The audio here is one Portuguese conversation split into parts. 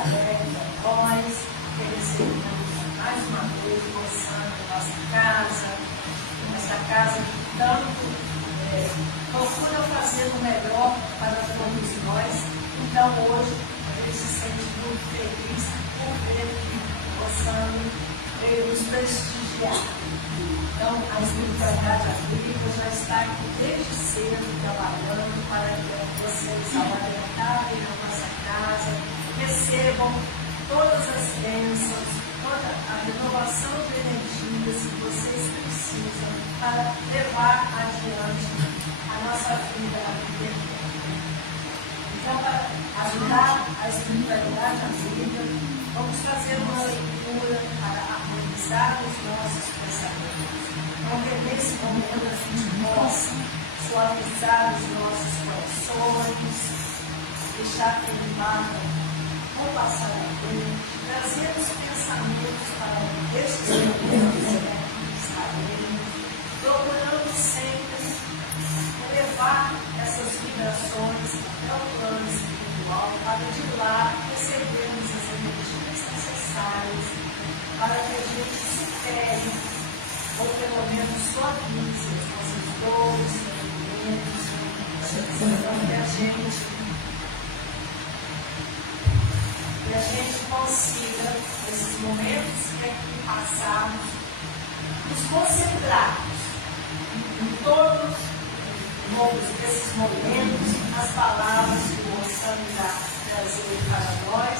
tarefa, nós que recebemos mais uma vez mostrando a nossa casa que tanto procura fazer o melhor para todos nós. Então hoje ele se sente muito feliz por ver que possamos nos prestigiar. Então a espiritualidade agrícola já está aqui desde cedo trabalhando para que vocês, ao adentrarem na nossa casa, recebam todas as bênçãos, toda a renovação de energias que vocês precisam para levar adiante a nossa vida aqui. Então, para ajudar a espiritualidade na vida, vamos fazer uma leitura para harmonizar os nossos pensamentos. Então, que nesse momento a gente possa suavizar os nossos corações, deixar que ele vá com o passar da frente, trazer os pensamentos para estes momentos que estaremos, procurando sempre elevar essas vibrações até o plano espiritual, para de lá recebermos as energias necessárias para que a gente supere, ou pelo menos suavize as nossas dores, sofrimentos, para que a gente consiga, nesses momentos que aqui passarmos, nos concentrarmos em todos esses momentos, as palavras que o Senhor irá trazer para nós,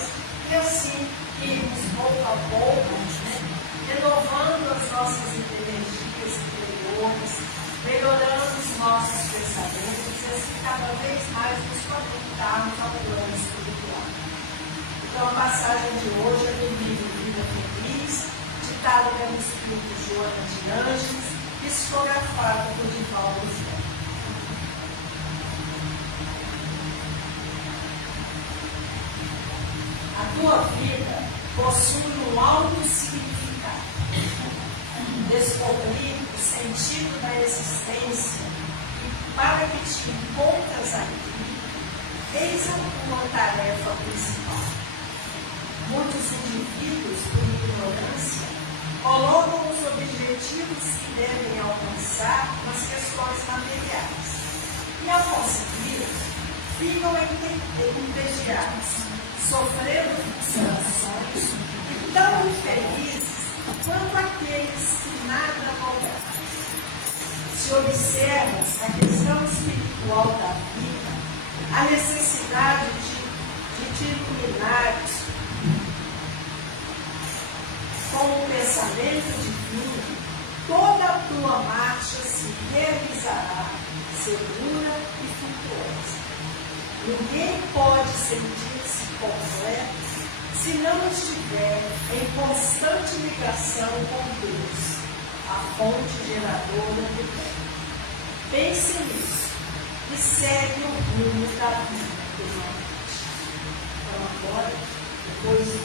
e assim irmos pouco a pouco, renovando as nossas energias interiores, melhorando os nossos pensamentos, e assim cada vez mais nos conectarmos ao plano espiritual. Então a passagem de hoje é do livro Vida Feliz, ditado pelo Espírito Joana de Ângeles, psicografado por Divaldo Franco. A tua vida possui um alto significado. Descobrir o sentido da existência e para que te encontras aqui, eis a tua tarefa principal. Muitos indivíduos, por ignorância, colocam os objetivos que devem alcançar nas questões materiais. E ao consegui-los, ficam entediados, sofrendo frustrações e tão infelizes quanto aqueles que nada logram. Se observas a questão espiritual da vida, a necessidade de te iluminares com o pensamento divino, toda a tua marcha se realizará segura e frutuosa. Ninguém pode sentir-se completo se não estiver em constante ligação com Deus, a fonte geradora do bem. Pense nisso e segue o rumo da vida humanamente. Então agora, depois de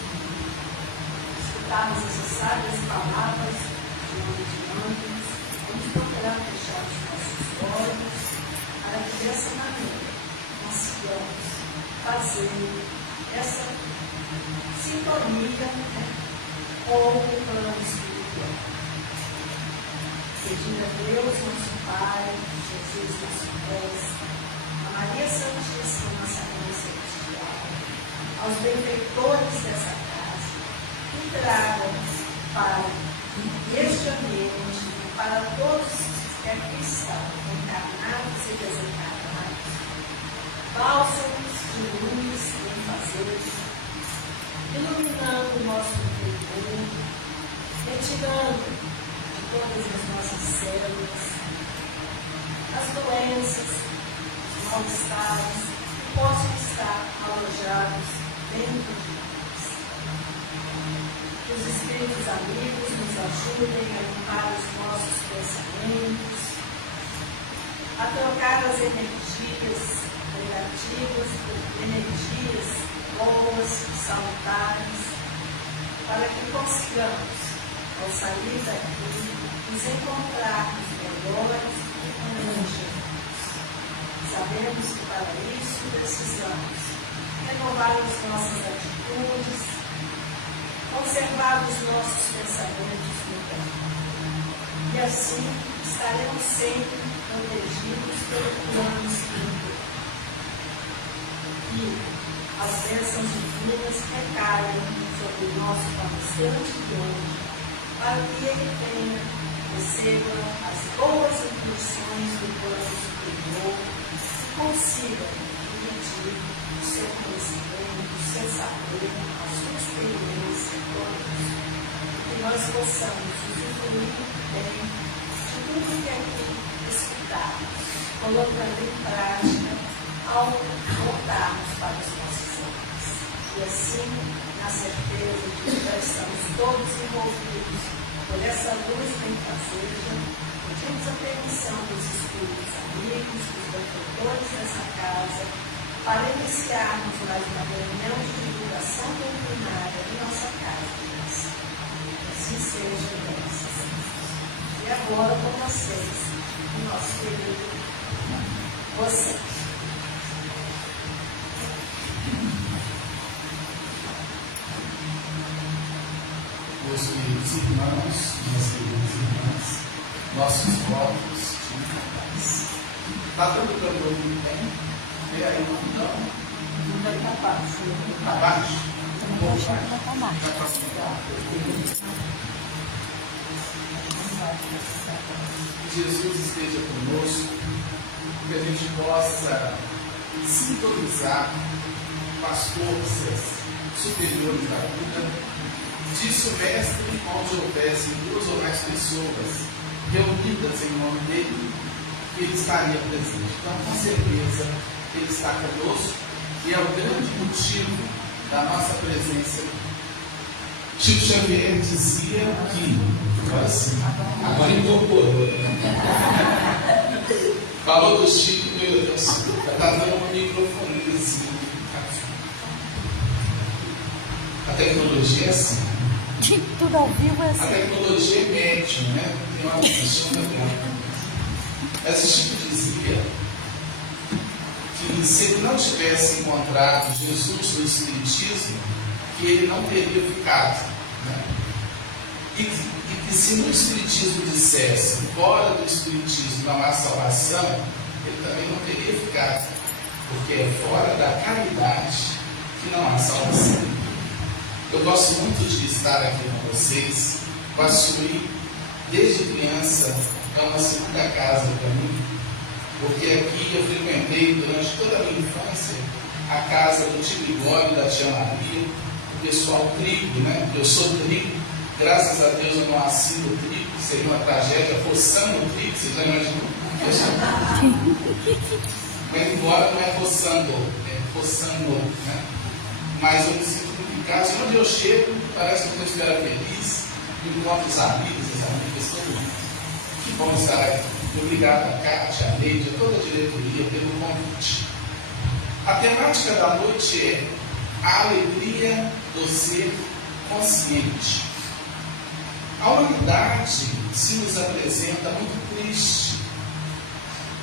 escutarmos essas sábias palavras de Ângeles, vamos procurar fechar os nossos olhos para que dessa maneira consigamos fazer essa sintonia com o plano espiritual. Pedir a Deus, nosso Pai, Jesus, nosso Mestre, a Maria Santíssima, nossa Mãe Celestial, aos benfeitores dessa casa, que tragam para este ambiente, para todos que aqui estão, encarnados e desencarnados, bálsamos de luz e fazeres, iluminando o nosso interior, retirando de todas as nossas células as doenças, os mal-estares que possam estar alojados dentro de nós. Que os espíritos amigos nos ajudem a limpar os nossos pensamentos, a trocar as energias negativas por energias boas, salutares, para que consigamos, ao sair daqui, nos encontrarmos melhores e com Jesus. Sabemos que para isso precisamos renovar as nossas atitudes, conservar os nossos pensamentos no bem. E assim estaremos sempre protegidos pelo plano espiritual. E as bênçãos divinas recaem sobre o nosso fabricante de hoje, para que ele receba as boas intuições do plano superior e consiga dividir o seu conhecimento, o seu saber, a sua experiência todos, e que nós possamos usufruir bem de tudo que aqui escutarmos, colocando em prática ao voltarmos para os nossos lares. E assim, na certeza de que já estamos todos envolvidos por essa luz benfazeja, pedimos a permissão dos espíritos amigos, dos benfeitores dessa casa, para iniciarmos mais uma reunião de divulgação doutrinária em nossa casa. Assim seja, graças a Deus. E agora com vocês, o nosso querido você. Meus queridos irmãos, minhas queridas irmãs, nossos votos de paz. Está todo mundo ouvindo bem? E aí, não? Não vai estar fácil. Abaixo? Que Jesus esteja conosco, que a gente possa sintonizar com as forças superiores da vida. Disse o Mestre, onde houvesse 2 ou mais pessoas reunidas em nome dele, ele estaria presente. Então, com certeza, ele está conosco e é o grande motivo da nossa presença. Chico Xavier dizia que, agora incorporou, né? Falou do Chico, meu Deus, está dando uma microfonia. A tecnologia é assim. Tudo ao vivo é assim. A tecnologia é médium, né? Tem uma função também. Mas o Chico dizia que se ele não tivesse encontrado Jesus no Espiritismo, que ele não teria ficado. Né? E que se no Espiritismo dissesse, fora do Espiritismo não há salvação, ele também não teria ficado. Porque é fora da caridade que não há salvação. Eu gosto muito de estar aqui com vocês. Guaçuí, desde criança, é uma segunda casa para mim, porque aqui eu frequentei durante toda a minha infância a casa do tio Gregório e da tia Maria, o pessoal trigo, né? Eu sou trigo, graças a Deus eu não nasci no trigo, seria uma tragédia, roçando o trigo, vocês já imaginam? Mas embora não é roçando, é roçando, né? Mas eu me sinto muito em casa, e onde eu chego, parece que eu estou feliz, encontro os amigos, as amigas, todo mundo. Que bom estar aqui. Obrigado a Cátia, a Leide, a toda a diretoria pelo convite. A temática da noite é a alegria do ser consciente. A humanidade se nos apresenta muito triste.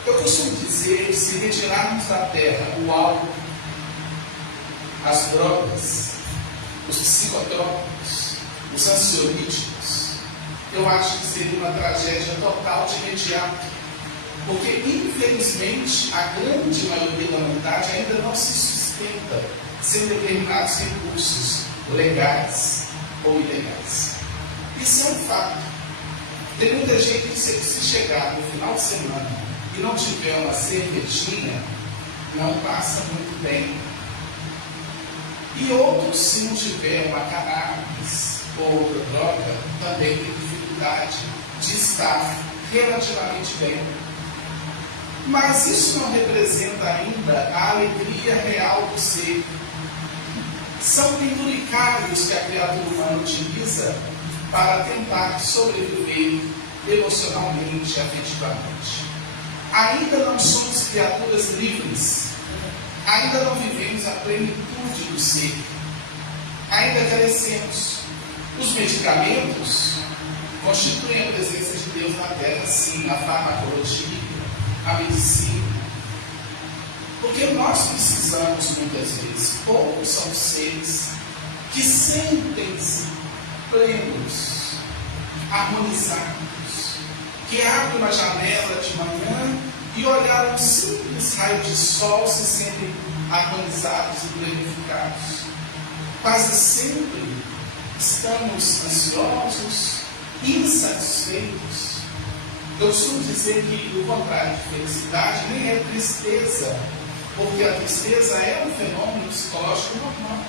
Eu costumo dizer que se retirarmos da terra o álcool, as drogas, os psicotrópicos, os ansiolíticos, eu acho que seria uma tragédia total de imediato, porque infelizmente a grande maioria da humanidade ainda não se sustenta sem determinados recursos legais ou ilegais. Isso é um fato. Tem muita gente que se chegar no final de semana e não tiver uma cervejinha, não passa muito bem. E outros, se não tiver uma cannabis ou outra droga, também tem dificuldade de estar relativamente bem. Mas isso não representa ainda a alegria real do ser. São penduricalhos que a criatura humana utiliza para tentar sobreviver emocionalmente, afetivamente. Ainda não somos criaturas livres. Ainda não vivemos a plenitude do ser. Ainda carecemos. Os medicamentos constituem a presença de Deus na Terra, sim, a farmacologia, a medicina. Porque nós precisamos, muitas vezes, poucos são os seres que sentem-se plenos, harmonizados, que abre uma janela de manhã e olhar um simples raio de sol se sentem harmonizados e planificados. Quase sempre estamos ansiosos, insatisfeitos. Eu costumo dizer que o contrário de felicidade nem é tristeza, porque a tristeza é um fenômeno psicológico normal.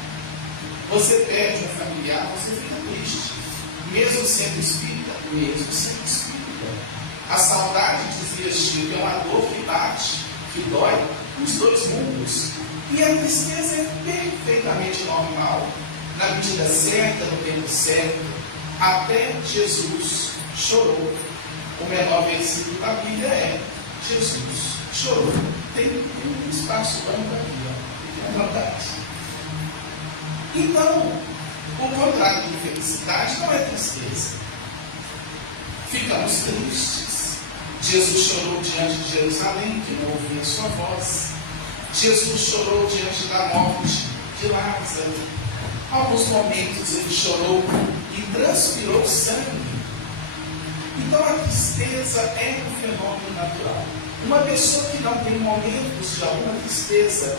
Você perde um familiar, você fica triste. Mesmo sendo espírita, mesmo sendo espírita. A saudade, dizia Chico, é uma dor que bate, que dói nos dois mundos. E a tristeza é perfeitamente normal, na medida certa, no tempo certo. Até Jesus chorou. O menor versículo da Bíblia é: Jesus chorou. Tem um espaço branco aqui, ó. Fique à vontade. Então, o contrário de felicidade não é tristeza. Ficamos tristes. Jesus chorou diante de Jerusalém, que não ouvia sua voz. Jesus chorou diante da morte de Lázaro. Alguns momentos ele chorou e transpirou sangue. Então a tristeza é um fenômeno natural. Uma pessoa que não tem momentos de alguma tristeza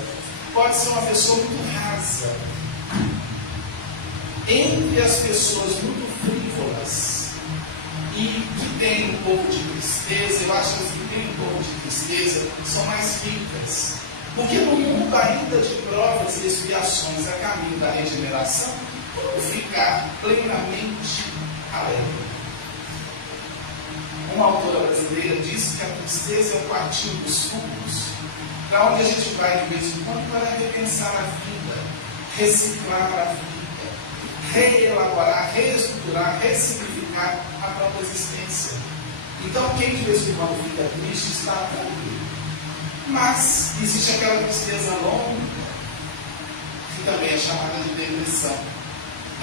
pode ser uma pessoa muito rasa. Entre as pessoas muito frívolas e que têm um pouco de tristeza, eu acho que as que têm um pouco de tristeza são mais ricas. Porque no mundo ainda de provas e expiações a caminho da regeneração, como ficar plenamente alegre? Uma autora brasileira disse que a tristeza é o quartinho dos fundos, para onde a gente vai de vez em quando para repensar a vida, reciclar a vida, reelaborar, reestruturar, ressignificar a própria existência. Então quem de vez em quando fica triste está tranquilo. Mas existe aquela tristeza longa, que também é chamada de depressão.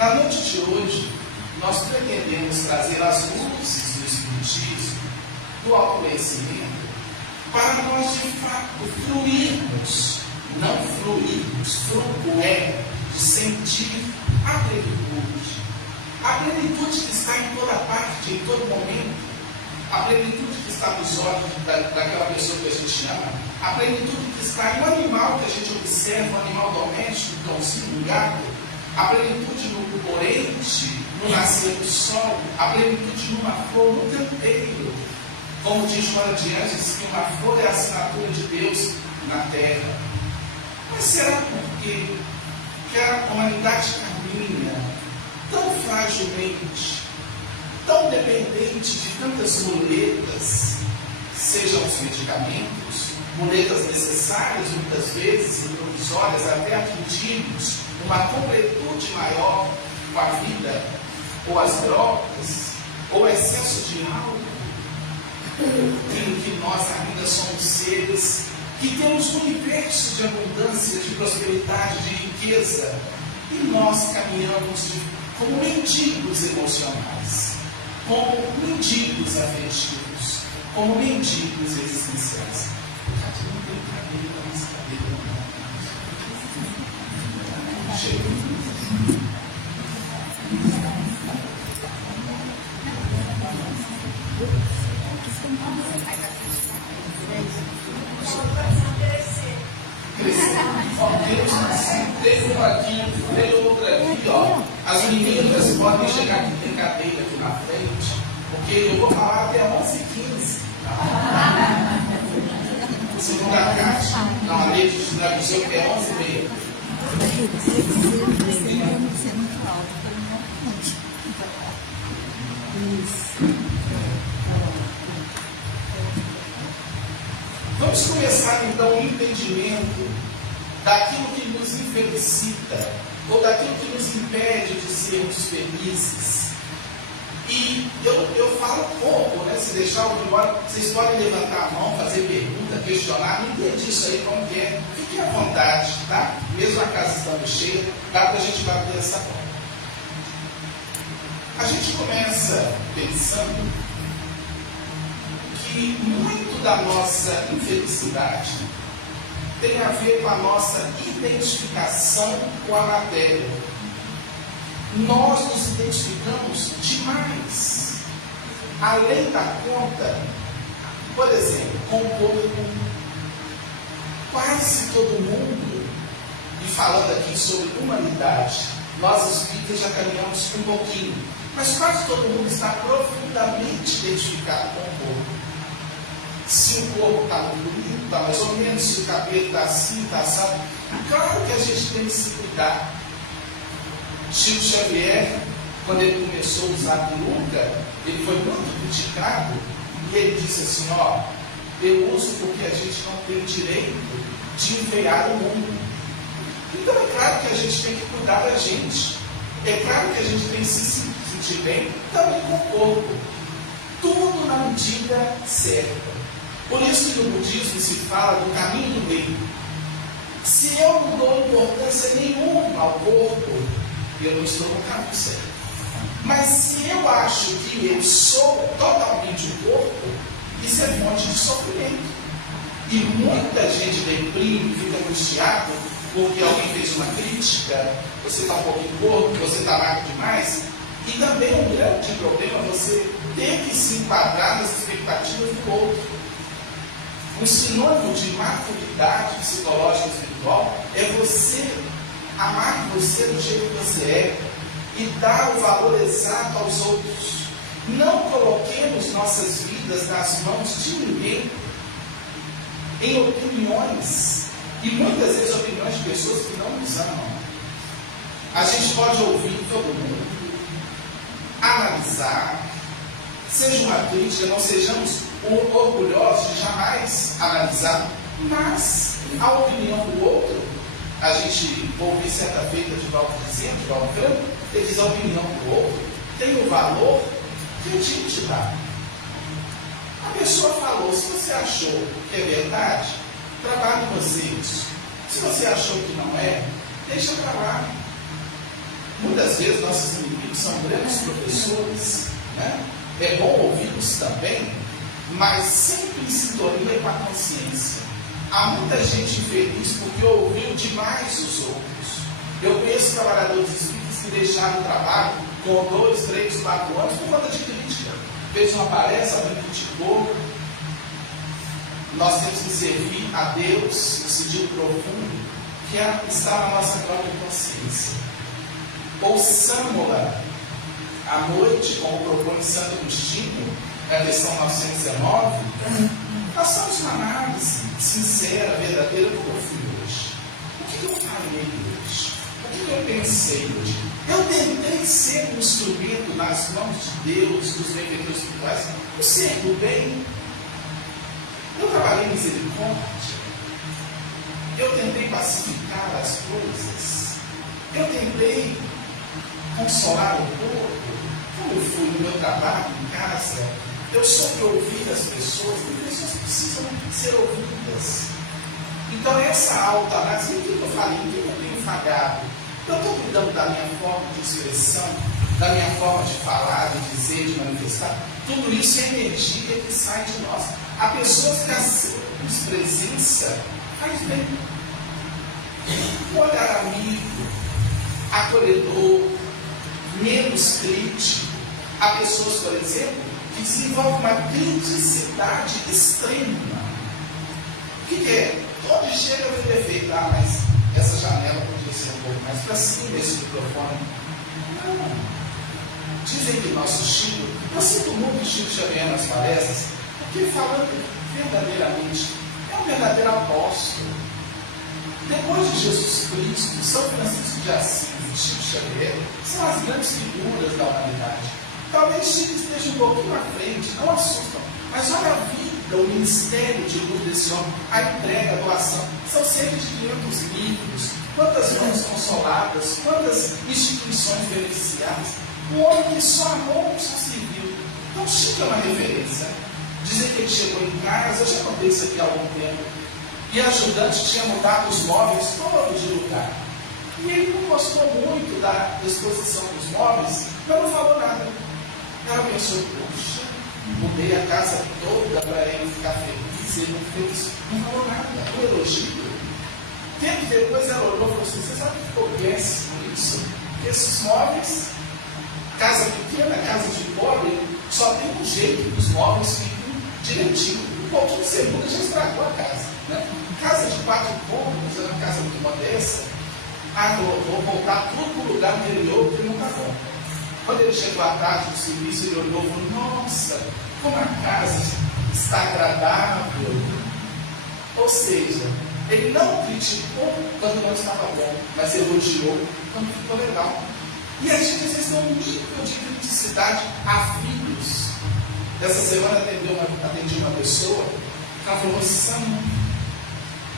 Na noite de hoje, nós pretendemos trazer as luzes do Espiritismo, do autoconhecimento, para nós de fato fluirmos, não fluirmos, fluir, de sentir a plenitude. A plenitude que está em toda parte, em todo momento. A plenitude que está nos olhos daquela pessoa que a gente ama. A plenitude que está em um animal que a gente observa, um animal doméstico, um cãozinho, um gato. A plenitude no corrente, no nascer do sol. A plenitude numa flor, no canteiro. Como diz Joana de Anjos, que uma flor é a assinatura de Deus na terra. Mas será porque que a humanidade caminha tão fragilmente, tão dependente de tantas muletas, sejam os medicamentos, muletas necessárias, muitas vezes, e provisórias, até atingirmos uma completude maior com a vida, ou as drogas, ou excesso de álcool, em que nós ainda somos seres que temos um universo de abundância, de prosperidade, de riqueza, e nós caminhamos como mendigos emocionais, como mendigos afetivos, como mendigos existenciais. Não tem cabelo, mas cabelo não. Chega. Teve uma aqui, teve outra aqui, ó. As meninas podem chegar aqui, tem cadeira aqui na frente, porque eu vou falar até 11h15. Segunda caixa, na lei de avisou que é 11h30. Vamos começar então o entendimento daquilo que nos infelicita, ou daquilo que nos impede de sermos felizes. E eu falo pouco, né? Se deixar o embora, vocês podem levantar a mão, fazer pergunta, questionar, não entendi isso aí como que é. Fiquem à vontade, tá? Mesmo a casa estando cheia, dá para a gente bater essa bola. A gente começa pensando que muito da nossa infelicidade tem a ver com a nossa identificação com a matéria. nós nos identificamos demais, além da conta. Por exemplo, com o povo, quase todo mundo, e falando aqui sobre humanidade, nós espíritas já caminhamos um pouquinho, mas quase todo mundo está profundamente identificado com o corpo. Se o corpo está muito bonito, está mais ou menos, se o cabelo está assim, está assado, claro que a gente tem que se cuidar. Chico Xavier, quando ele começou a usar a peruca, ele foi muito criticado, e ele disse assim, ó, eu uso porque a gente não tem o direito de enfeiar o mundo. Então é claro que a gente tem que cuidar da gente. É claro que a gente tem que se sentir bem também com o corpo. Tudo na medida certa. Por isso que no budismo se fala do caminho do meio. Se eu não dou importância nenhuma ao corpo, eu não estou no caminho certo. Mas se eu acho que eu sou totalmente o corpo, isso é fonte de sofrimento. E muita gente deprime, fica angustiado, porque alguém fez uma crítica, você está um pouquinho gordo, você está magro demais. E também um grande problema é você ter que se enquadrar nas expectativas do outro. Um sinônimo de maturidade psicológica e espiritual é você amar você do jeito que você é e dar o valor exato aos outros. Não coloquemos nossas vidas nas mãos de ninguém em opiniões, e muitas vezes opiniões de pessoas que não nos amam. A gente pode ouvir todo mundo, analisar, seja uma crítica, não sejamos orgulhosos de jamais analisar, mas a opinião do outro, a gente ouviu certa feita de Valdo dizendo, de Valdo Franco, ele diz a opinião do outro tem o valor que a gente dá. A pessoa falou, se você achou que é verdade, trabalhe em você isso. Se você achou que não é, deixa para lá. Muitas vezes nossos inimigos são grandes professores, né? É bom ouvi-los também, mas sempre em sintonia com a consciência. Há muita gente infeliz porque ouviu demais os outros. Eu conheço trabalhadores espíritas que deixaram o trabalho com 2, 3, 4 anos por conta de crítica. Fez uma palestra, alguém criticou. Nós temos que servir a Deus, no sentido profundo, que está na nossa própria consciência. Ouçamos-la à noite, como propõe Santo Agostinho, na questão 919, façamos uma análise sincera, verdadeira, como eu fui hoje. O que eu falei hoje? O que eu pensei hoje? Eu tentei ser um instrumento nas mãos de Deus, dos benfeitores espirituais, o ser do bem. Eu trabalhei em misericórdia. Eu tentei pacificar as coisas. Eu tentei consolar o povo. Como eu fui no meu trabalho, em casa, eu soube ouvir as pessoas, e as pessoas precisam ser ouvidas. Então, essa autoanálise, o que eu falei, o que eu tenho falhado? Eu estou cuidando da minha forma de expressão, da minha forma de falar, de dizer, de manifestar. Tudo isso é energia que sai de nós. Há pessoas que a simples presença faz bem. Um olhar amigo, acolhedor, menos crítico. Há pessoas, por exemplo, que desenvolvem uma criticidade extrema. O que é? Onde chega a ver defeito? Mas essa janela podia ser um pouco mais para cima, esse microfone. Não. Dizem que nosso Chico, eu sinto muito o Chico Xavier nas palestras, porque falando verdadeiramente, é um verdadeiro apóstolo. Depois de Jesus Cristo, São Francisco de Assis e Chico Xavier são as grandes figuras da humanidade. Talvez Chico esteja um pouquinho à frente, não assustam, mas olha a vida, o ministério de luz desse homem, a entrega, a doação. São cerca de 500 livros, quantas mães consoladas, quantas instituições beneficiadas. Um homem que só amou, só serviu. Então Chico é uma referência. Dizem que ele chegou em casa, eu já contei isso aqui há algum tempo, e a ajudante tinha mudado os móveis todos de lugar. E ele não gostou muito da exposição dos móveis, mas não falou nada. Ela pensou, poxa, mudei a casa toda para ele ficar feliz, ele não fez, não falou nada, um elogio. Tempo depois ela olhou e falou assim, você sabe que ficou péssimo isso? Porque esses móveis, casa pequena, casa de pobre, só tem um jeito que os móveis ficam direitinho. Um pouquinho de segunda já estragou a casa. Né? Casa de 4 cômodos, é uma casa muito modesta. Vou voltar tudo para o lugar anterior, porque não está bom. Quando ele chegou à tarde do serviço, ele olhou e falou: nossa, como a casa está agradável. Ou seja, ele não criticou quando não estava bom, mas elogiou quando ficou legal. E a gente às vezes tem um nível de criticidade a filhos. Essa semana atendi uma pessoa, ela falou: Sam,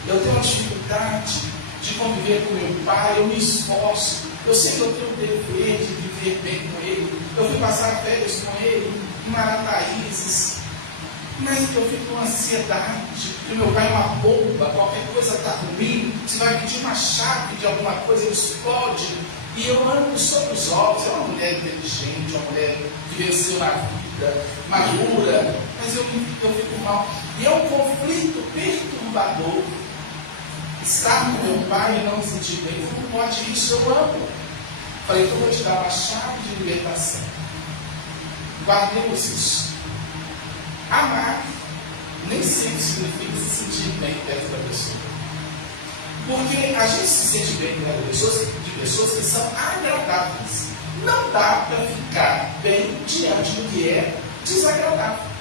eu tenho uma dificuldade de conviver com meu pai, eu me esforço, eu sei que eu tenho o dever de viver bem com ele, eu fui passar férias com ele em Marataízes, mas eu fico com ansiedade, porque meu pai é uma bomba, qualquer coisa está ruim, você vai pedir uma chave de alguma coisa, ele explode, e eu ando sobre os olhos. É uma mulher inteligente, uma mulher que venceu na vida, madura, mas eu fico mal. E é um conflito perturbador. Estar com meu pai e não me sentir bem, não pode isso, eu amo. Falei: então eu vou te dar uma chave de libertação. Guardemos isso. Amar nem sempre significa se sentir bem perto da pessoa. Porque a gente se sente bem perto de pessoas que são agradáveis. Não dá para ficar bem diante do que é desagradável.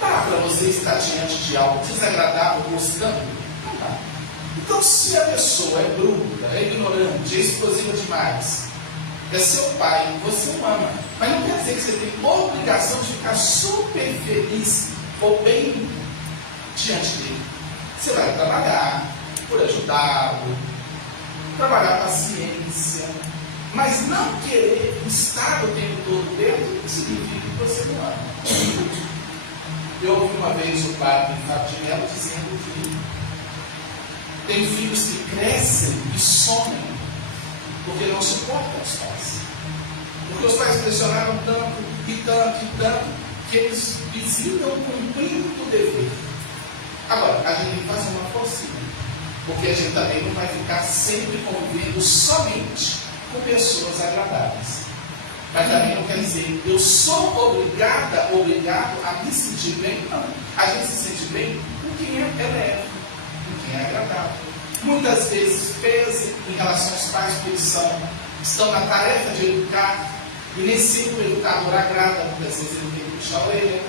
Dá para você estar diante de algo desagradável gostando? Não dá. Então, se a pessoa é bruta, é ignorante, é explosiva demais, é seu pai, você o ama, mas não quer dizer que você tem obrigação de ficar super feliz ou bem diante dele. Você vai trabalhar por ajudá-lo, trabalhar a paciência, mas não querer estar o tempo todo dentro significa que você não ama. Eu ouvi uma vez o padre Fábio de Mello dizendo que tem filhos que crescem e somem porque não suportam os pais. Porque os pais pressionaram tanto e tanto e tanto que eles visitam cumprindo o dever. Agora, a gente tem que fazer uma forcinha, porque a gente também não vai ficar sempre convivendo somente com pessoas agradáveis. Mas também não quer dizer eu sou obrigado a me sentir bem. Não. A gente se sente bem com quem é leve, com quem é agradável. Muitas vezes pesa em relação aos pais, porque eles estão na tarefa de educar, e nem sempre o educador agrada, muitas vezes ele tem que puxar a orelha.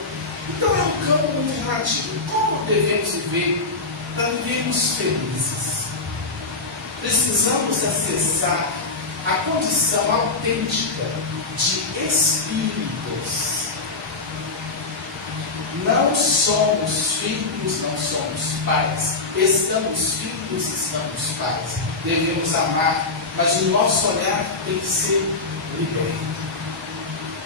Então é um campo muito relativo. Como devemos viver para vivermos felizes? Precisamos acessar a condição autêntica de espíritos. Não somos filhos, não somos pais. Estamos filhos, estamos pais. Devemos amar, mas o nosso olhar tem que ser liberto.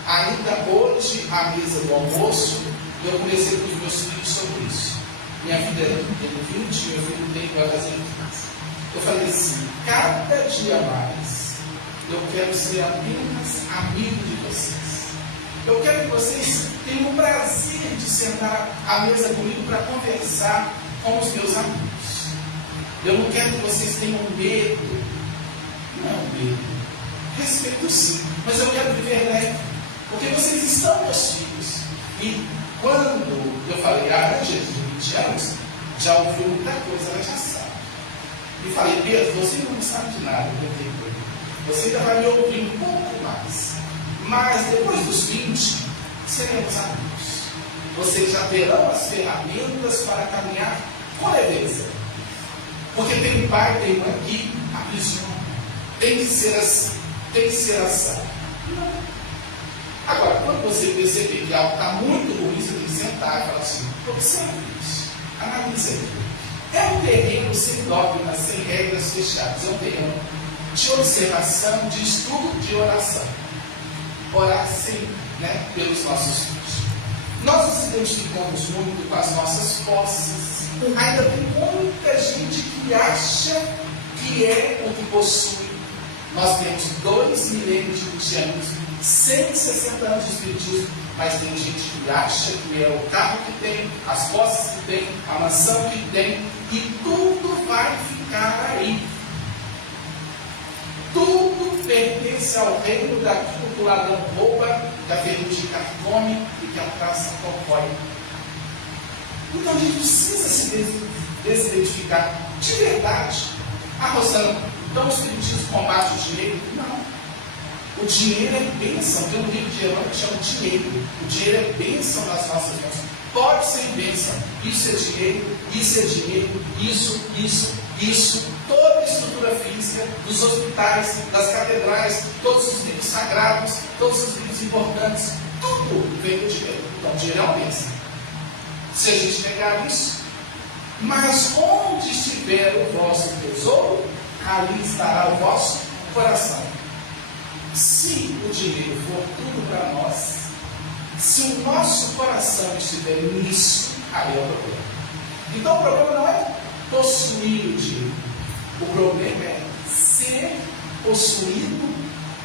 Ainda hoje, à mesa do almoço, eu conversei com os meus filhos sobre isso. Minha filha tem 20, meu filho tem que vai fazer 15. Eu falei assim: cada dia mais eu quero ser apenas amigo de vocês. Eu quero que vocês tenham o prazer de sentar à mesa comigo para conversar com os meus amigos. Eu não quero que vocês tenham medo. Não medo. Respeito sim, mas eu quero viver leve. Porque vocês estão meus filhos. E quando eu falei: antes de 20 anos, já ouviu muita coisa, ela já sabe. E falei: Pedro, você não sabe de nada, você ainda vai me ouvir um pouco mais. Mas depois dos 20, seremos amigos. Vocês já terão as ferramentas para caminhar com leveza. Porque tem pai, tem mãe que aprisiona. Tem que ser assim, tem que ser assado. Agora, quando você perceber que algo está muito ruim, você tem que sentar e falar assim: observe isso, analise aqui. É um terreno sem dogmas, sem regras fechadas. É um terreno de observação, de estudo, de oração. Orar sempre, pelos nossos filhos. Nós nos identificamos muito com as nossas posses. Ainda tem muita gente que acha que é o que possui. Nós temos 2 milênios de cristianismo, 160 anos de espiritismo, mas tem gente que acha que é o carro que tem, as posses que tem, a mansão que tem, e tudo vai ficar aí. Tudo pertence ao reino daquilo que o ladrão rouba, que a ferrugem carcome e que a traça corrói. Então a gente precisa se desidentificar de verdade. Ah, Rosana, então o Espiritismo combate o dinheiro? Não. O dinheiro é bênção. Tem um livro de Emmanuel que chama Dinheiro. O dinheiro é bênção nas nossas mãos. Pode ser bênção. Isso é dinheiro, isso. Toda a estrutura física dos hospitais, das catedrais, todos os livros sagrados, todos os livros importantes, tudo vem do dinheiro. Então, o dinheiro é uma bênção. Se a gente negar isso, mas onde estiver o vosso tesouro, ali estará o vosso coração. Se o dinheiro for tudo para nós, se o nosso coração estiver nisso, aí é o problema. Então o problema não é possuir o dinheiro, o problema é ser possuído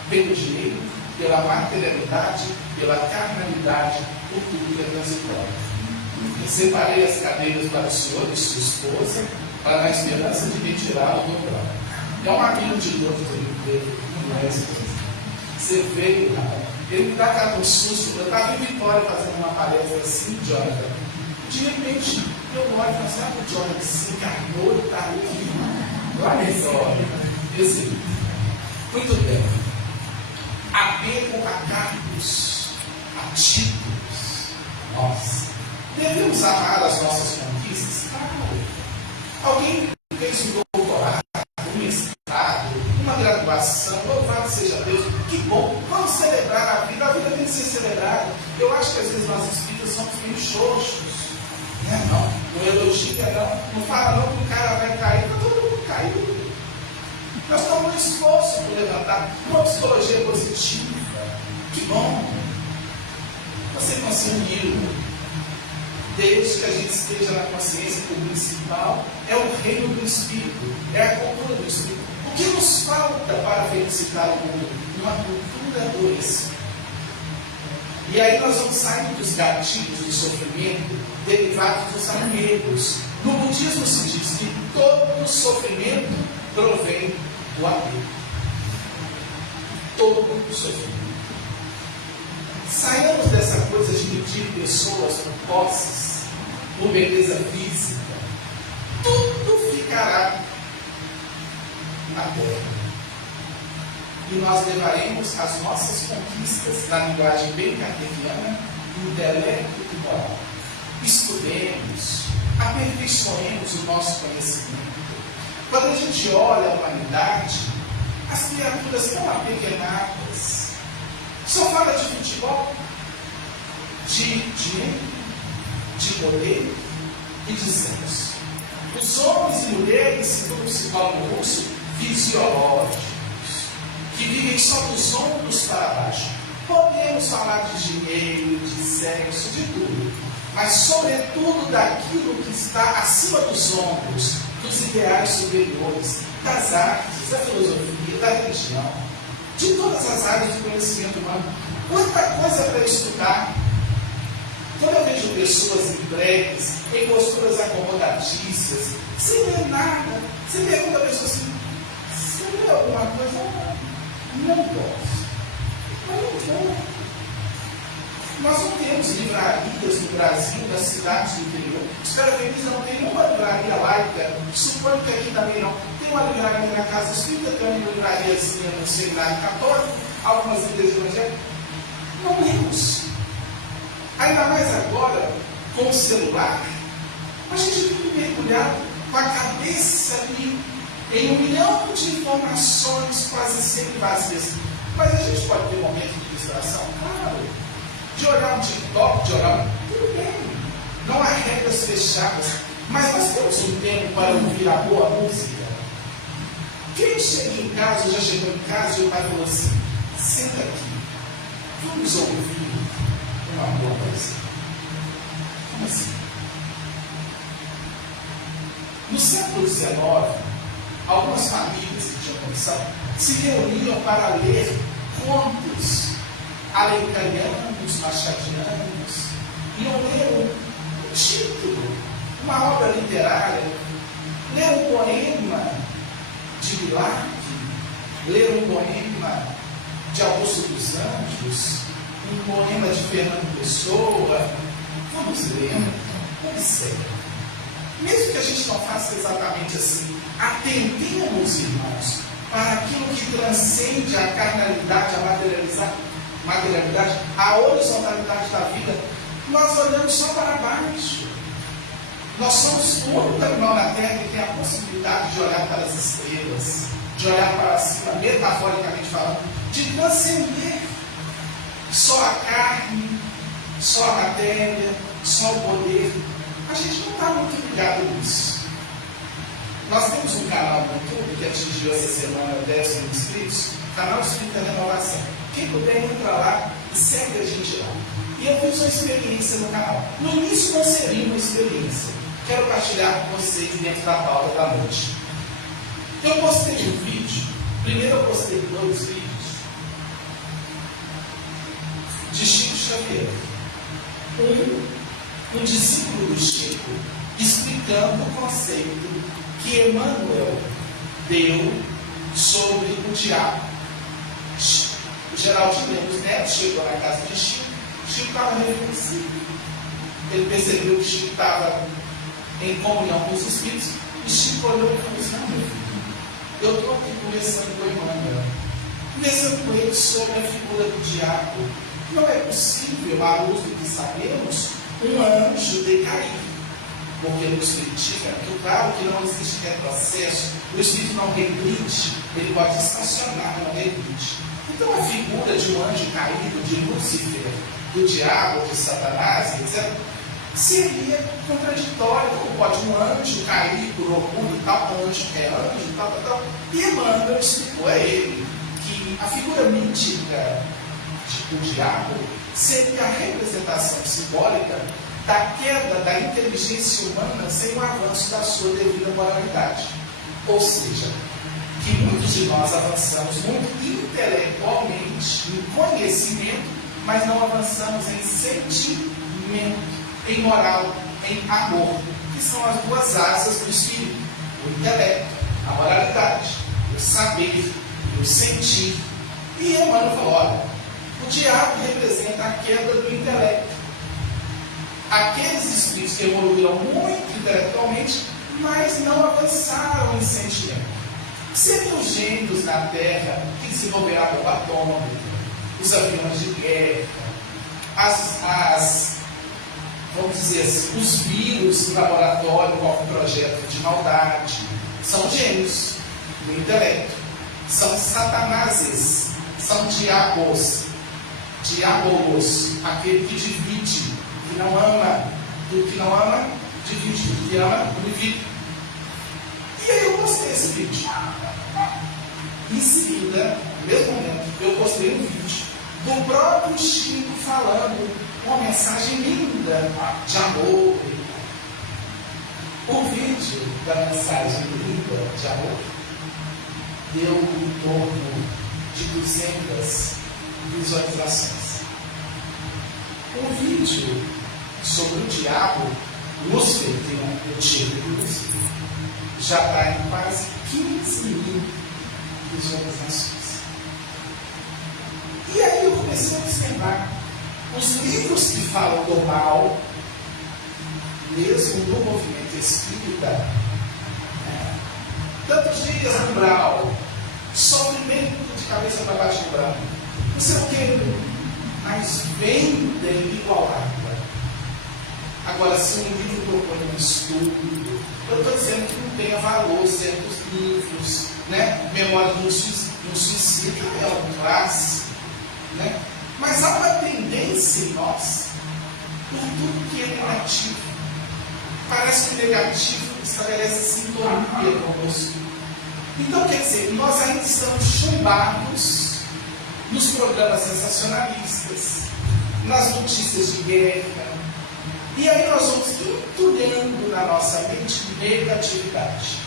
pelo dinheiro, pela materialidade, pela carnalidade, por tudo que é transitório. Eu separei as cadeiras para o senhor e sua esposa, para na esperança de retirá-lo do plano. É um amigo de Deus dele, não é esposa. Você veio, ele me dá cada um susto. Eu estava em Vitória fazendo uma palestra assim, Jonathan. De repente, eu olho e falo assim: ah, o Jonathan se encarnou e está aqui. Olha só, esse. Muito bem. Apego a cargos, a títulos. Nossa. Devemos amar as nossas conquistas? Claro. Alguém fez um doutorado, um mestrado, uma graduação, louvado seja Deus, que bom, vamos celebrar a vida tem que ser celebrada. Eu acho que às vezes nós espíritas somos meio xoxos, né? Não elogia, não fala não que o cara vai cair, está todo mundo caindo. Nós estamos no esforço por levantar, uma psicologia positiva, que bom. Você conseguiu, desde que a gente esteja na consciência que o principal é o reino do Espírito, é a cultura do Espírito. O que nos falta para felicitar o mundo? Uma cultura do Espírito. E aí nós vamos sair dos gatilhos do sofrimento derivados dos apegos. No budismo se diz que todo sofrimento provém do apego. Todo sofrimento. Saiamos dessa coisa de medir pessoas por posses, por beleza física. Tudo ficará na terra. E nós levaremos as nossas conquistas, na linguagem bem kardeciana, intelecto e moral. Estudemos, aperfeiçoemos o nosso conhecimento. Quando a gente olha a humanidade, as criaturas tão apequenadas, só fala de futebol, de dinheiro, de poder e de sexo. Os homens e mulheres, segundo o psicólogo russo, fisiológicos, que vivem só dos ombros para baixo. Podemos falar de dinheiro, de sexo, de tudo, mas sobretudo daquilo que está acima dos ombros, dos ideais superiores, das artes, da filosofia, da religião, de todas as áreas do conhecimento humano. Quanta coisa para estudar. Quando eu vejo pessoas entregues, em posturas acomodatícias, sem ler nada, você pergunta a pessoa assim: você lê alguma coisa? Não posso. Mas não vou. Nós não temos livrarias no Brasil, nas cidades do interior. Espero que eles não tenham uma livraria laica. Suponho que aqui também não. Tem uma livraria na Casa Espírita, tem uma livrariazinha no Seminário Católico, algumas igrejas evangélicas. Não lemos. Ainda mais agora, com o celular, a gente fica mergulhado com a cabeça ali em 1 milhão de informações quase sempre vazias. Mas a gente pode ter um momento de distração, claro. De olhar um TikTok, de olhar tudo bem. Não há regras fechadas. Mas nós temos um tempo para ouvir a boa música. Quem chega em casa, já chegou em casa e o pai falou assim: senta aqui, vamos ouvir uma boa música. Como assim? No século XIX, algumas famílias que tinham condição se reuniam para ler contos alencanianos, machadianos, iam ler um título, uma obra literária, ler um poema de Bilac, ler um poema de Augusto dos Anjos, um poema de Fernando Pessoa. Vamos ler, observe. Mesmo que a gente não faça exatamente assim, atendemos, irmãos, para aquilo que transcende a carnalidade, a materialidade, a horizontalidade da vida. Nós olhamos só para baixo. Nós somos o único animal na Terra que tem a possibilidade de olhar para as estrelas, de olhar para cima, metaforicamente falando, de transcender só a carne, só a matéria, só o poder. A gente não está muito ligado nisso. Nós temos um canal no YouTube que atingiu essa semana 10 mil inscritos, canal Espírita Renovação. Quem puder, entra lá e segue a gente lá. E eu fiz uma experiência no canal. No início não seria uma experiência. Quero partilhar com vocês dentro da pauta da noite. Eu postei um vídeo. Primeiro eu postei 2 vídeos de Chico Xavier. Um discípulo do Chico explicando o conceito que Emmanuel deu sobre o diabo. O Geraldinho Lemos Neto chegou na casa de Chico. Chico estava reflexivo. Ele percebeu que Chico estava em comunhão com os Espíritos. E Chico olhou e falou assim: não, meu filho, eu estou aqui conversando com o Emmanuel, conversando com ele sobre a figura do diabo. Não é possível, à luz do que sabemos, um anjo decair. Porque no Espiritismo é muito claro que não existe retrocesso, o Espírito não regride, ele pode estacionar, não regride. Então a figura de um anjo caído, de Lúcifer, do diabo, de Satanás, etc., seria contraditório. Como pode um anjo cair por orgulho, tal anjo é anjo, tal. E Emmanuel explicou a ele que a figura mítica do diabo seria a representação simbólica da queda da inteligência humana sem o avanço da sua devida moralidade. Ou seja, que muitos de nós avançamos muito intelectualmente, em conhecimento, mas não avançamos em sentimento, em moral, em amor, que são as 2 asas do espírito: o intelecto, a moralidade, o saber, o sentir. E Emmanuel falou: olha, o diabo representa a queda do intelecto. Aqueles espíritos que evoluíram muito intelectualmente, mas não avançaram em sentimento. Seriam os gênios na Terra que desenvolveram a bomba atômica, os aviões de guerra, vamos dizer assim, os vírus no laboratório com algum projeto de maldade. São gênios do intelecto. São satanases, são diabos, aquele que divide, que não ama, do que não ama, divide, do que ama, unifica. E aí eu postei esse vídeo. Em seguida, no mesmo momento, eu postei um vídeo do próprio Chico falando uma mensagem linda de amor. O vídeo da mensagem linda de amor deu em torno de 200 visualizações. O vídeo sobre o diabo, Lúcifer, tem o título de Lúcifer, já está em quase 15 mil visualizações. E aí eu comecei a observar os livros que falam do mal, mesmo no movimento espírita, tantos dias no umbral, sofrimento de cabeça para baixo no umbral, não sei o que, mas vendem igual água. Agora, se um livro propõe um estudo, eu estou dizendo que não tenha valor certos livros, né? Memória de um suicídio é um clássico, né? Mas há uma tendência em nós, por tudo que é negativo. Parece que o negativo estabelece sintonia conosco. Então, quer dizer, nós ainda estamos chumbados nos programas sensacionalistas, nas notícias de guerra. E aí nós vamos entulhando na nossa mente negatividade,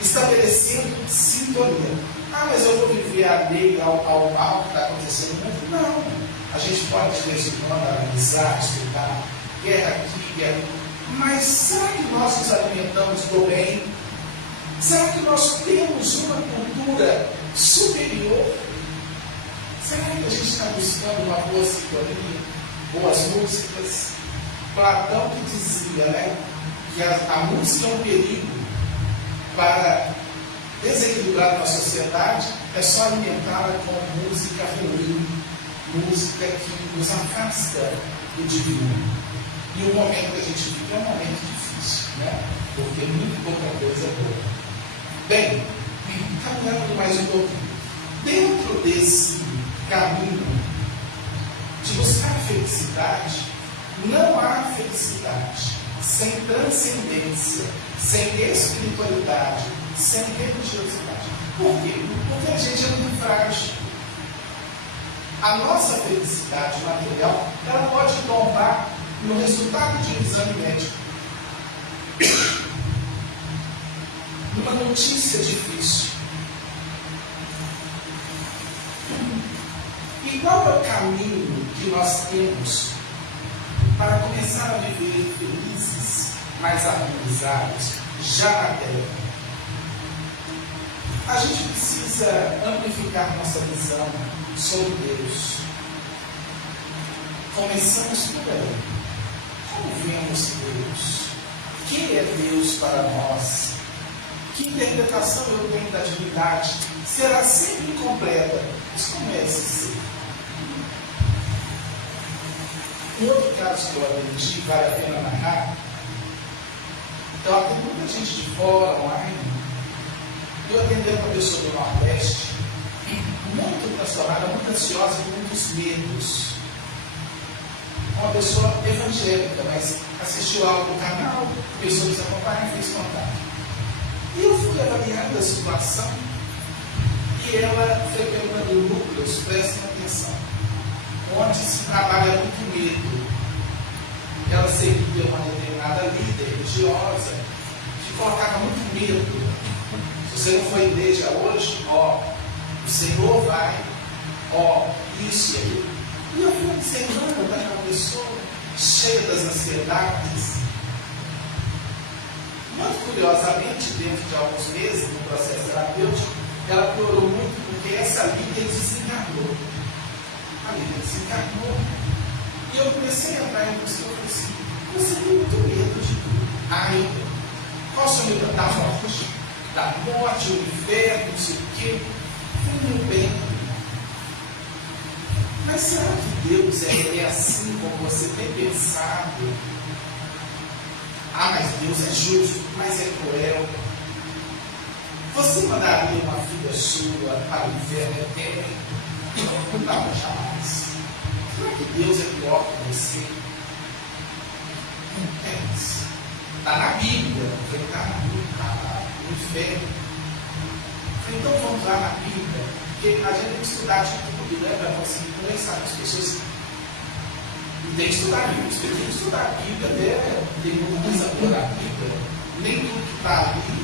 estabelecendo sintonia. Ah, mas eu vou viver alheio ao mal que está acontecendo no mundo? Não. A gente pode, de vez em quando, analisar, estudar, guerra aqui, guerra ali. Mas será que nós nos alimentamos do bem? Será que nós temos uma cultura superior buscando uma boa sintonia, boas músicas. Platão que dizia, né, que a música é um perigo para desequilibrar uma sociedade, é só alimentá-la com música ruim, música que nos afasta do divino. E o momento que a gente vive é um momento difícil, né? Porque muito pouca coisa é boa. Bem, caminhando mais um pouquinho. Dentro desse caminho de buscar felicidade, não há felicidade sem transcendência, sem espiritualidade, sem religiosidade. Por quê? Porque a gente é muito frágil. A nossa felicidade material, ela pode tombar no resultado de um exame médico, numa notícia difícil. E qual é o caminho que nós temos para começar a viver felizes, mais harmonizados, já na Terra? A gente precisa amplificar nossa visão sobre Deus. Começamos por aí. Como vemos Deus? Quem é Deus para nós? Que interpretação eu tenho da divindade? Será sempre incompleta. Mas como é esse ser? Um outro caso que eu aprendi, vale a pena narrar. Então, tem muita gente de fora, online. Eu atendi uma pessoa do Nordeste, muito transtornada, muito ansiosa, com muitos medos. Uma pessoa evangélica, mas assistiu algo no canal, começou a nos acompanhar e fez contato. E eu fui avaliando a situação e ela frequentando núcleos, prestem atenção, onde se trabalha muito medo. Ela seguia uma determinada líder religiosa que colocava muito medo. Se você não foi à igreja hoje, ó, o Senhor vai, ó, isso e aquilo. E eu fui observando daquela pessoa cheia das ansiedades. Muito curiosamente, dentro de alguns meses, no processo terapêutico, ela piorou muito porque essa líder desencarnou. A líder desencarnou. E eu comecei a entrar em você e falei assim, você tem muito medo de tudo. Ai, qual o seu medo? Da morte, o inferno, não sei o quê. Tudo bem. Mas será que Deus é assim como você tem pensado? Ah, mas Deus é justo, mas é cruel. Você mandaria uma filha sua para o inferno eterno? Não, jamais. Será que Deus é pior que você? Não é isso. Está na Bíblia. Está no inferno. Então vamos lá na Bíblia, porque a gente tem que estudar de tudo, né, para conseguir conversar com as pessoas. E tem que estudar a Bíblia, você tem que estudar a Bíblia, né? Tem muita coisa boa na Bíblia. Nem tudo que está ali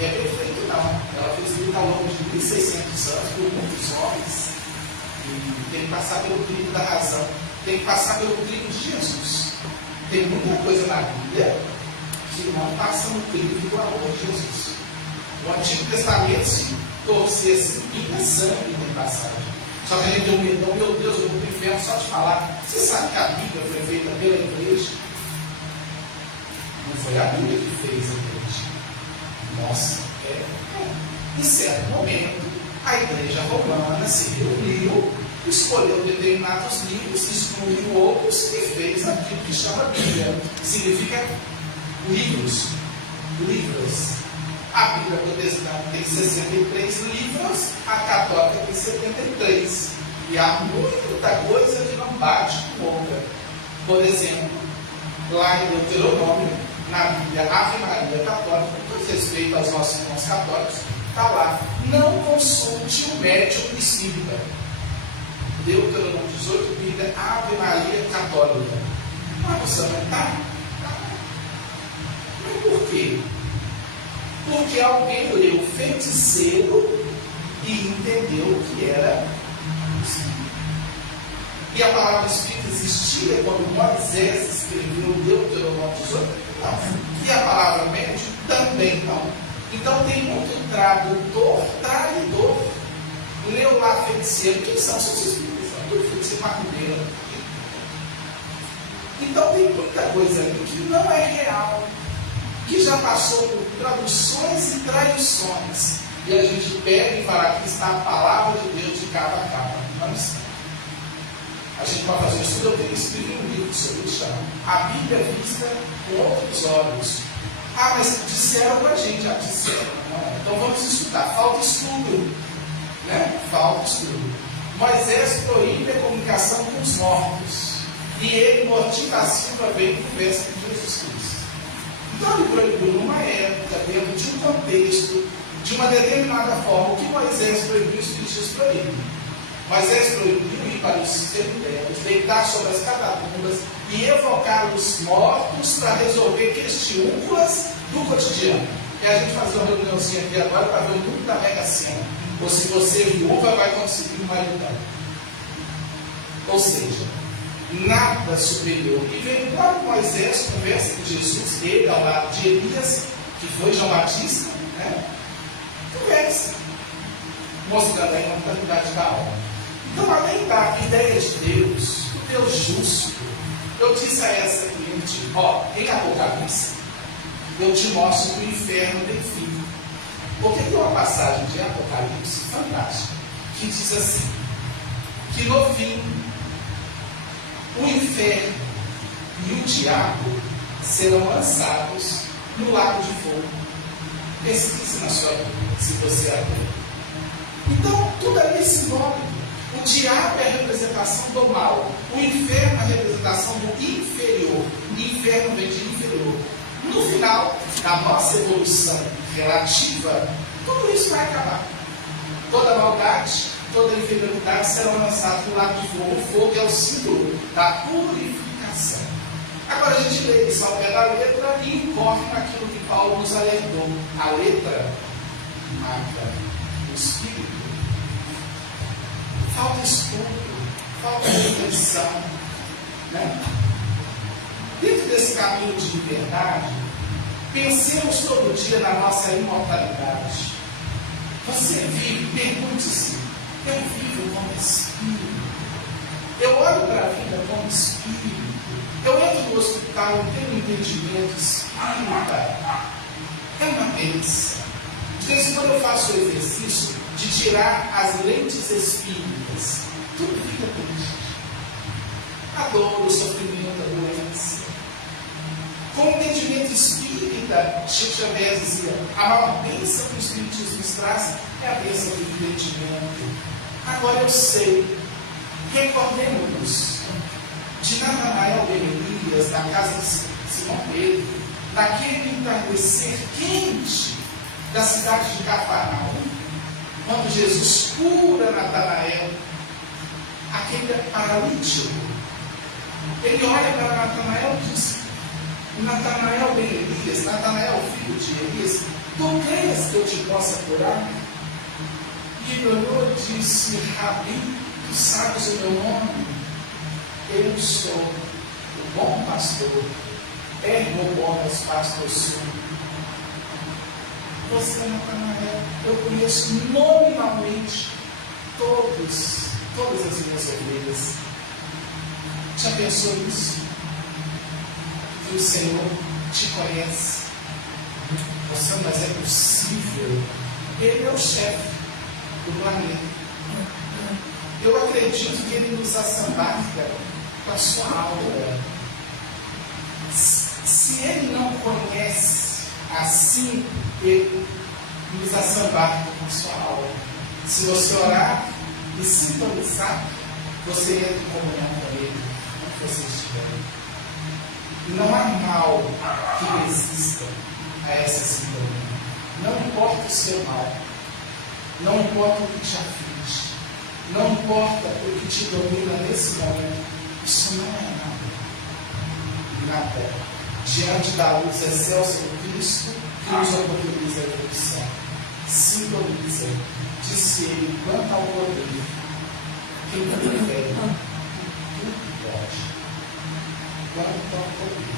é perfeito, não.Ela foi escrita ao longo de 1600 anos por muitos homens. E tem que passar pelo crivo da razão, tem que passar pelo crivo de Jesus. Tem muita coisa na Bíblia que não passa no crivo do amor de Jesus. O Antigo Testamento se torcia assim, pinga sangue tem passagem. Só que a gente tem um medão, meu Deus, eu vou para o inferno só de falar. Você sabe que a Bíblia foi feita pela igreja? Não foi a Bíblia que fez a igreja. Nossa, em certo momento, a igreja romana se reuniu, escolheu determinados livros, excluiu outros e fez aquilo que chama Bíblia. Significa livros. Livros. A Bíblia protestante tem 63 livros, a católica tem 73. E há muita coisa que não bate com outra. Por exemplo, lá em Deuteronômio, na Bíblia Ave Maria Católica, com todo respeito aos nossos irmãos católicos, está lá, não consulte o médium espírita. Deuteronômio 18, Bíblia Ave Maria Católica. Mas você não está? Mas por quê? Porque alguém leu Feiticeiro e entendeu que era espírito. E a palavra espírito existia quando Moisés escreveu Deuteronômio 18? Não. E a palavra médium também não. Então tem muito tradutor, traidor. Leu lá Feiticeiro. Quem são seus espíritos? tudo foi de ser macumbeira. Então tem muita coisa ali que não é real, que já passou por traduções e traduções. E a gente pega e fala, aqui está a palavra de Deus de cabo a cabo. Não está. A gente pode fazer um estudo, eu tenho escrito um livro sobre isso, a Bíblia vista com outros olhos. Ah, mas disseram para a gente, disseram. Não. Então vamos estudar. Falta estudo. Né? Falta estudo. Moisés proíbe a comunicação com os mortos. E ele motiva a Silva a ver e conversa com Jesus Cristo. Então ele proibiu numa época, dentro de um contexto, de uma determinada forma, o que Moisés proibiu, os cristãos proíbem. Moisés proibiu ir para os cemitérios, deitar sobre as catacumbas e evocar os mortos para resolver questiúnculas do cotidiano. E a gente faz uma reuniãozinha aqui agora para ver o mundo da Mega Sena. Ou se você viúva vai conseguir um maridão. Ou seja, nada superior. E vem quando Moisés conversa com Jesus, ele ao lado de Elias, que foi João Batista, né? Conversa, mostrando aí uma qualidade da alma. Então, além da ideia de Deus, o Deus justo, eu disse a essa cliente, em Apocalipse, eu te mostro que o inferno tem fim. Porque tem uma passagem de Apocalipse fantástica, que diz assim, que no fim, o inferno e o diabo serão lançados no lago de fogo. Pesquise na sua vida, se você é ateu. Então, tudo ali é simbólico. O diabo é a representação do mal. O inferno é a representação do inferior. O inferno vem de inferior. No final, da nossa evolução relativa, tudo isso vai acabar. Toda maldade, toda inferioridade serão lançadas no lago de fogo. O fogo é o símbolo da purificação. Agora a gente lê isso ao pé da letra e incorre naquilo que Paulo nos alertou. A letra mata o espírito. Falta estudo, falta reflexão. Né? Dentro desse caminho de liberdade, pensemos todo dia na nossa imortalidade. Você vive, pergunte-se, eu vivo como espírito. Eu olho para a vida como espírito. Eu entro no hospital, tenho um entendimento espírita. É uma bênção. De vez em quando eu faço o exercício de tirar as lentes espíritas. Tudo fica triste. A dor, o sofrimento, a doença. Com o entendimento espírita, Chico Xavier dizia, a maior bênção que o espiritismo nos traz é a bênção do entendimento. Agora eu sei, recordemos-nos de Natanael Ben Elias, na casa de Simão Pedro, naquele entardecer quente da cidade de Cafarnaum, quando Jesus cura Natanael, aquele paralítico. Ele olha para Natanael e diz, Natanael Ben Elias, Natanael filho de Elias, tu crês que eu te possa curar? E ele olhou e disse, Rabi, tu sabes o meu nome? Eu sou o bom pastor, ergo bons pastor sou. Você, Natanael, eu conheço nominalmente todas as minhas ovelhas. Já pensou nisso? Que o Senhor te conhece. Você, mas é possível? Ele é o chefe do planeta. Eu acredito que Ele nos assambarca com a sua aura. Se Ele não conhece assim, Ele nos assambarca com a sua aura. Se você orar e sintonizar, você entra em comunhão com Ele, onde você estiver. Não há mal que resista a essa sintonia. Não importa o seu mal, não importa o que te aflige, não importa o que te domina nesse momento, isso não é nada. Nada. Diante da luz excelsa do Cristo, que nos oportuniza a evolução. Sintoniza, disse ele, quanto ao poder, quem não prefere, tudo pode. Quanto ao poder,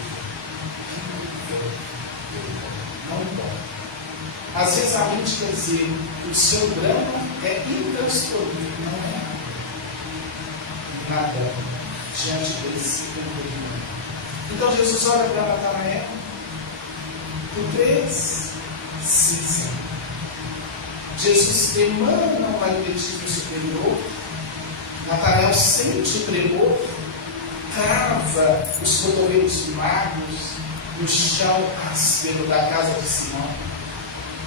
não pode. Às vezes a gente quer dizer que o seu drama é intransponível, não é nada. nada diante desse cumprimento. Então Jesus olha para Natanael, por 3, sim, Senhor. Jesus emana um magnetismo superior, Natanael sente o tremor, crava os cotovelos magros no chão áspero da casa de Simão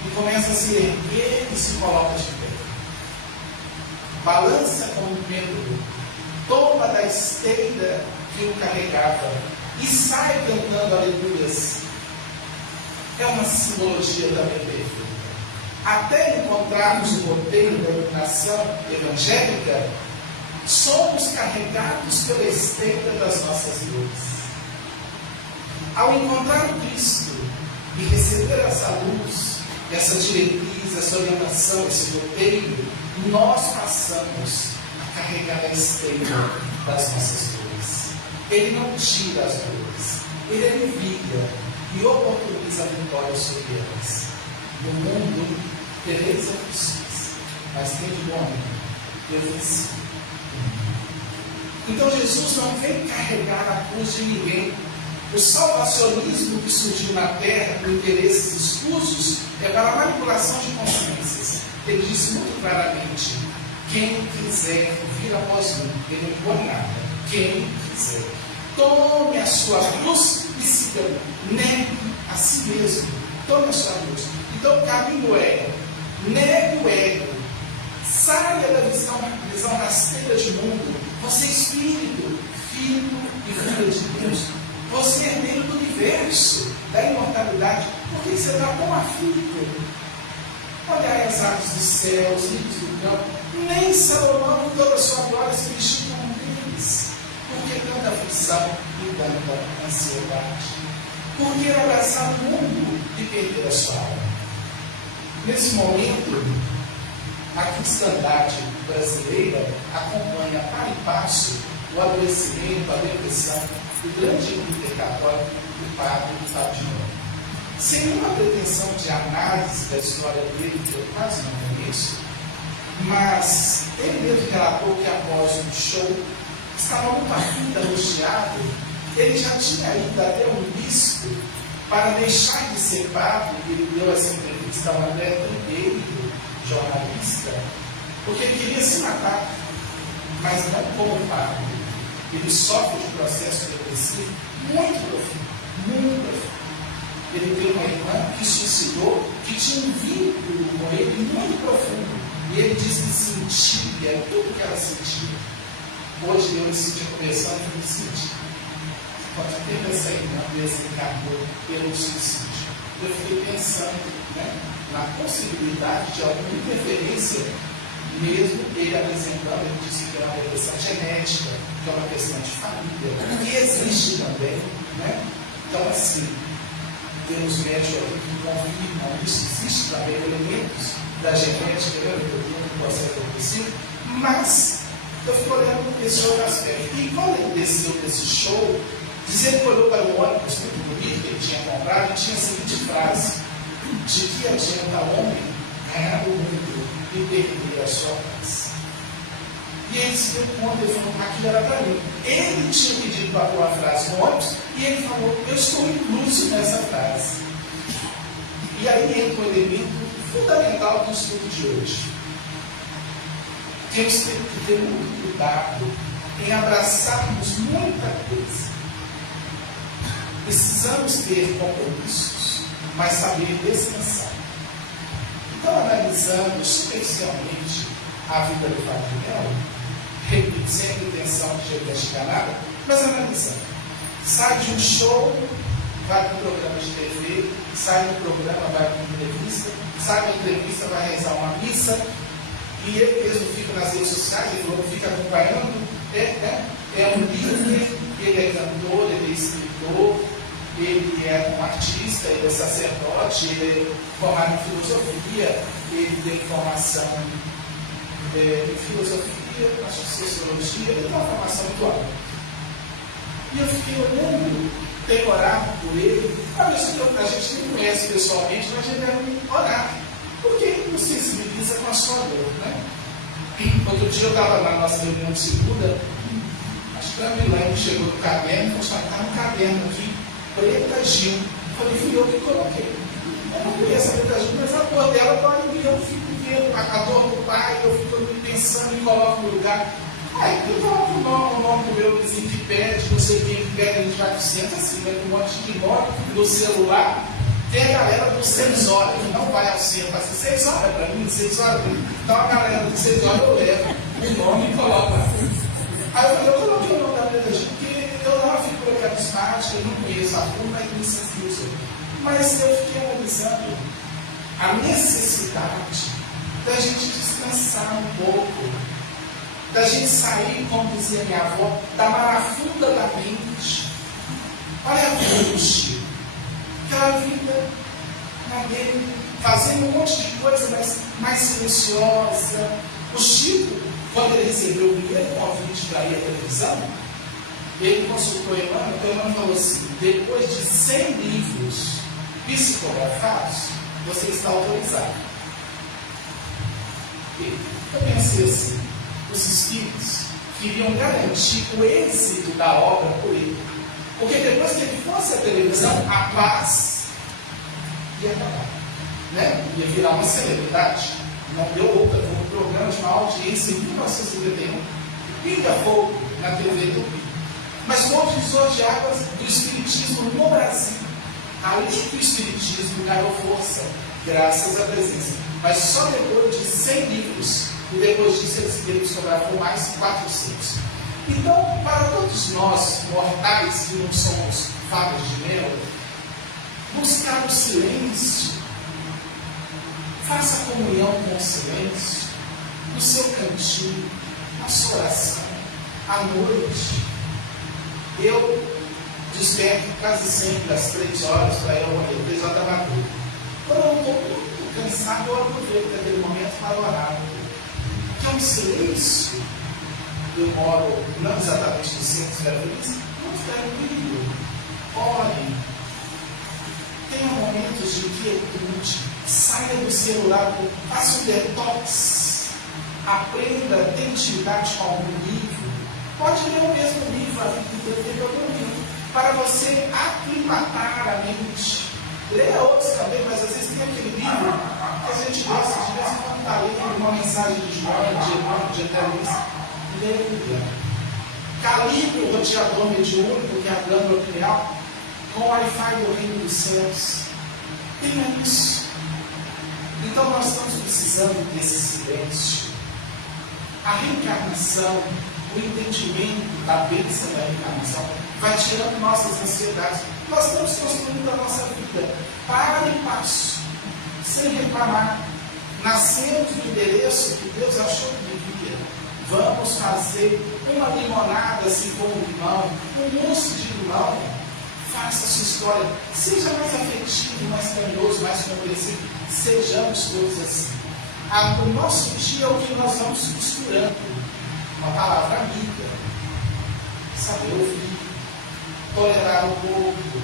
e começa a se erguer e se coloca de pé. Balança como um pêndulo, toma da esteira que o carregava e sai cantando aleluias. É uma simbologia também perfeita. Até encontrarmos o roteiro da iluminação evangélica, somos carregados pela esteira das nossas dores. Ao encontrar o Cristo e receber essa luz, essa diretriz, essa orientação, esse roteiro, nós passamos a carregar a esteira das nossas dores. Ele não tira as dores, ele alivia e oportuniza a vitória sobre elas. No mundo tereis aflições, mas tem de bom ânimo, eu venci. Então Jesus não vem carregar a cruz de ninguém. O salvacionismo que surgiu na terra por interesses escusos é para a manipulação de consciências. Ele disse muito claramente: quem quiser vir após mim, ele não impõe nada. Quem quiser, tome a sua cruz e siga-me. Negue a si mesmo. Tome a sua cruz. Então o caminho é: negue o ego. Saia da visão rasteira de mundo. Você é espírito, filho e filha de Deus. Você é herdeiro do universo, da imortalidade. Por que você está tão aflito? Olhai as aves dos céus, rios do campo. Nem Salomão, com toda a sua glória, se vestiu como um deles. Por que tanta aflição e tanta ansiedade? Por que abraçar o mundo e perder a sua alma? Nesse momento, a cristandade brasileira acompanha para e passo o adoecimento, a depressão do grande líder católico, o padre Fábio de Mello. Sem nenhuma pretensão de análise da história dele, que eu quase não conheço, mas ele mesmo relatou que após um show, estava muito aflito, angustiado, ele já tinha ido até um bispo para deixar de ser padre. Ele deu essa entrevista ao André Trigueiro, jornalista, porque ele queria se matar, mas não como padre. Ele sofre de um processo depressivo muito profundo, muito profundo. Ele tem uma irmã que suicidou, que tinha um vínculo com ele muito profundo, e ele disse que sentia tudo que ela sentia. Hoje eu me senti conversando com o seguinte: quando teve essa irmã desencarnou pelo suicídio, eu fiquei pensando, na possibilidade de alguma interferência, mesmo ele apresentando. Ele disse que é uma depressão genética, que é uma questão de família, que existe também, Então, assim, temos médicos aqui que confirmam isso. Existe também elementos da genética, do processo depressivo, mas eu fico olhando esse outro aspecto. E quando ele desceu desse show, dizendo que olhou para o ônibus muito bonito que ele tinha comprado, e tinha a seguinte frase: de que adianta homem ganhar o mundo e perder a sua paz? E ele se deu conta, ele falou: aquilo era para mim. Ele tinha pedido para pôr a frase no ônibus, e ele falou: eu estou incluso nessa frase. E aí entra um elemento fundamental do estudo de hoje. Temos que ter muito cuidado em abraçarmos muita coisa. Precisamos ter compromissos, mas saber descansar. Então, analisando superficialmente a vida do Fábio de Mello, repito, sem a intenção de investigar nada, mas analisando. Sai de um show, vai para um programa de TV, sai do programa, vai para uma entrevista, sai da entrevista, vai realizar uma missa, e ele mesmo fica nas redes sociais, ele falou, fica acompanhando, é um líder, ele é cantor, ele é escritor, ele é um artista, ele é sacerdote, ele é formado em filosofia, ele tem formação em filosofia, acho que sociologia, ele tem uma formação muito alta. E eu fiquei olhando, tenho orado por ele, a gente nem conhece pessoalmente, mas a gente deve orar, porque ele nos sensibiliza com a sua dor, Outro dia eu estava na nossa reunião de segunda, Acho que a Milene chegou no caderno e falou: está no caderno aqui, Preta Gil. Eu falei: fui eu que coloquei. Eu não conheço a Preta Gil, mas a cor dela pode vir. Eu fico vendo a dor do pai, eu fico pensando e coloco no lugar. Aí eu coloco o nome do meu vizinho que pede, não sei quem que pede, a gente vai pro centro, assim, vai com um monte de nome no celular. Tem a galera dos 6 horas, que não vai ao centro, assim, 6 horas para mim, 6 horas para mim. Então a galera dos 6 horas eu levo o nome e coloco lá. Aí eu coloquei o nome da Preta Gil, porque eu não uma figura carismática, eu não conheço a turma, mas me sensibilizo. Mas eu fiquei analisando a necessidade da gente descansar um pouco, da gente sair, como dizia minha avó, da marafunda da mente. Olha a vida do Chico. Aquela vida na dele, fazendo um monte de coisa, mas mais silenciosa. O Chico, quando ele recebeu o primeiro convite para ir à televisão, ele consultou Emmanuel falou assim: depois de 100 livros psicografados, você está autorizado. E eu pensei assim: os espíritos queriam garantir o êxito da obra por ele. Porque depois que ele fosse à televisão, a paz ia acabar. Né? Ia virar uma celebridade. Não deu outra. Foi um programa de uma audiência em 1951. Pinga fogo na TV Tupi. Mas foi um divisor de águas do espiritismo no Brasil. Ali que o espiritismo ganhou força, graças à presença. Mas só depois de 100 livros. E depois disso ele psicografou mais 400. Então, para todos nós, mortais que não somos favas de mel, buscar o silêncio, faça comunhão com o silêncio, no seu cantinho, na sua oração, à noite. Eu desperto quase sempre às 3 horas para ir ao banheiro, 3 horas da madrugada. Quando eu estou muito cansado, eu aproveito aquele momento para orar. Que é um silêncio. Eu moro não exatamente no centro de Feliz, muito tranquilo. Orem. Tenha momentos de quietude. Saia do celular, faça um detox. Aprenda a ter intimidade com algum livro. Pode ler o mesmo livro, a vida inteira, algum livro, para você aclimatar a mente. Leia outros também, mas às vezes tem aquele livro que a gente gosta de vez em quando está lendo uma mensagem de João, de Emmanuel, de Eternice. Leia. Calibre o roteador mediúnico, que é a glândula pineal, com o Wi-Fi do reino dos céus. Tenha isso. Então nós estamos precisando desse silêncio. A reencarnação, o entendimento da bênção da reencarnação, vai tirando nossas ansiedades. Nós estamos construindo a nossa vida para e passo, sem reclamar. Nascemos no endereço que Deus achou que devia. Vamos fazer uma limonada, se for um limão, um mousse de limão. Faça a sua história. Seja mais afetivo, mais carinhoso, mais compreensivo. Sejamos todos assim. O nosso dia é o que nós vamos costurando. Uma palavra amiga. Saber ouvir. Tolerar o pouco.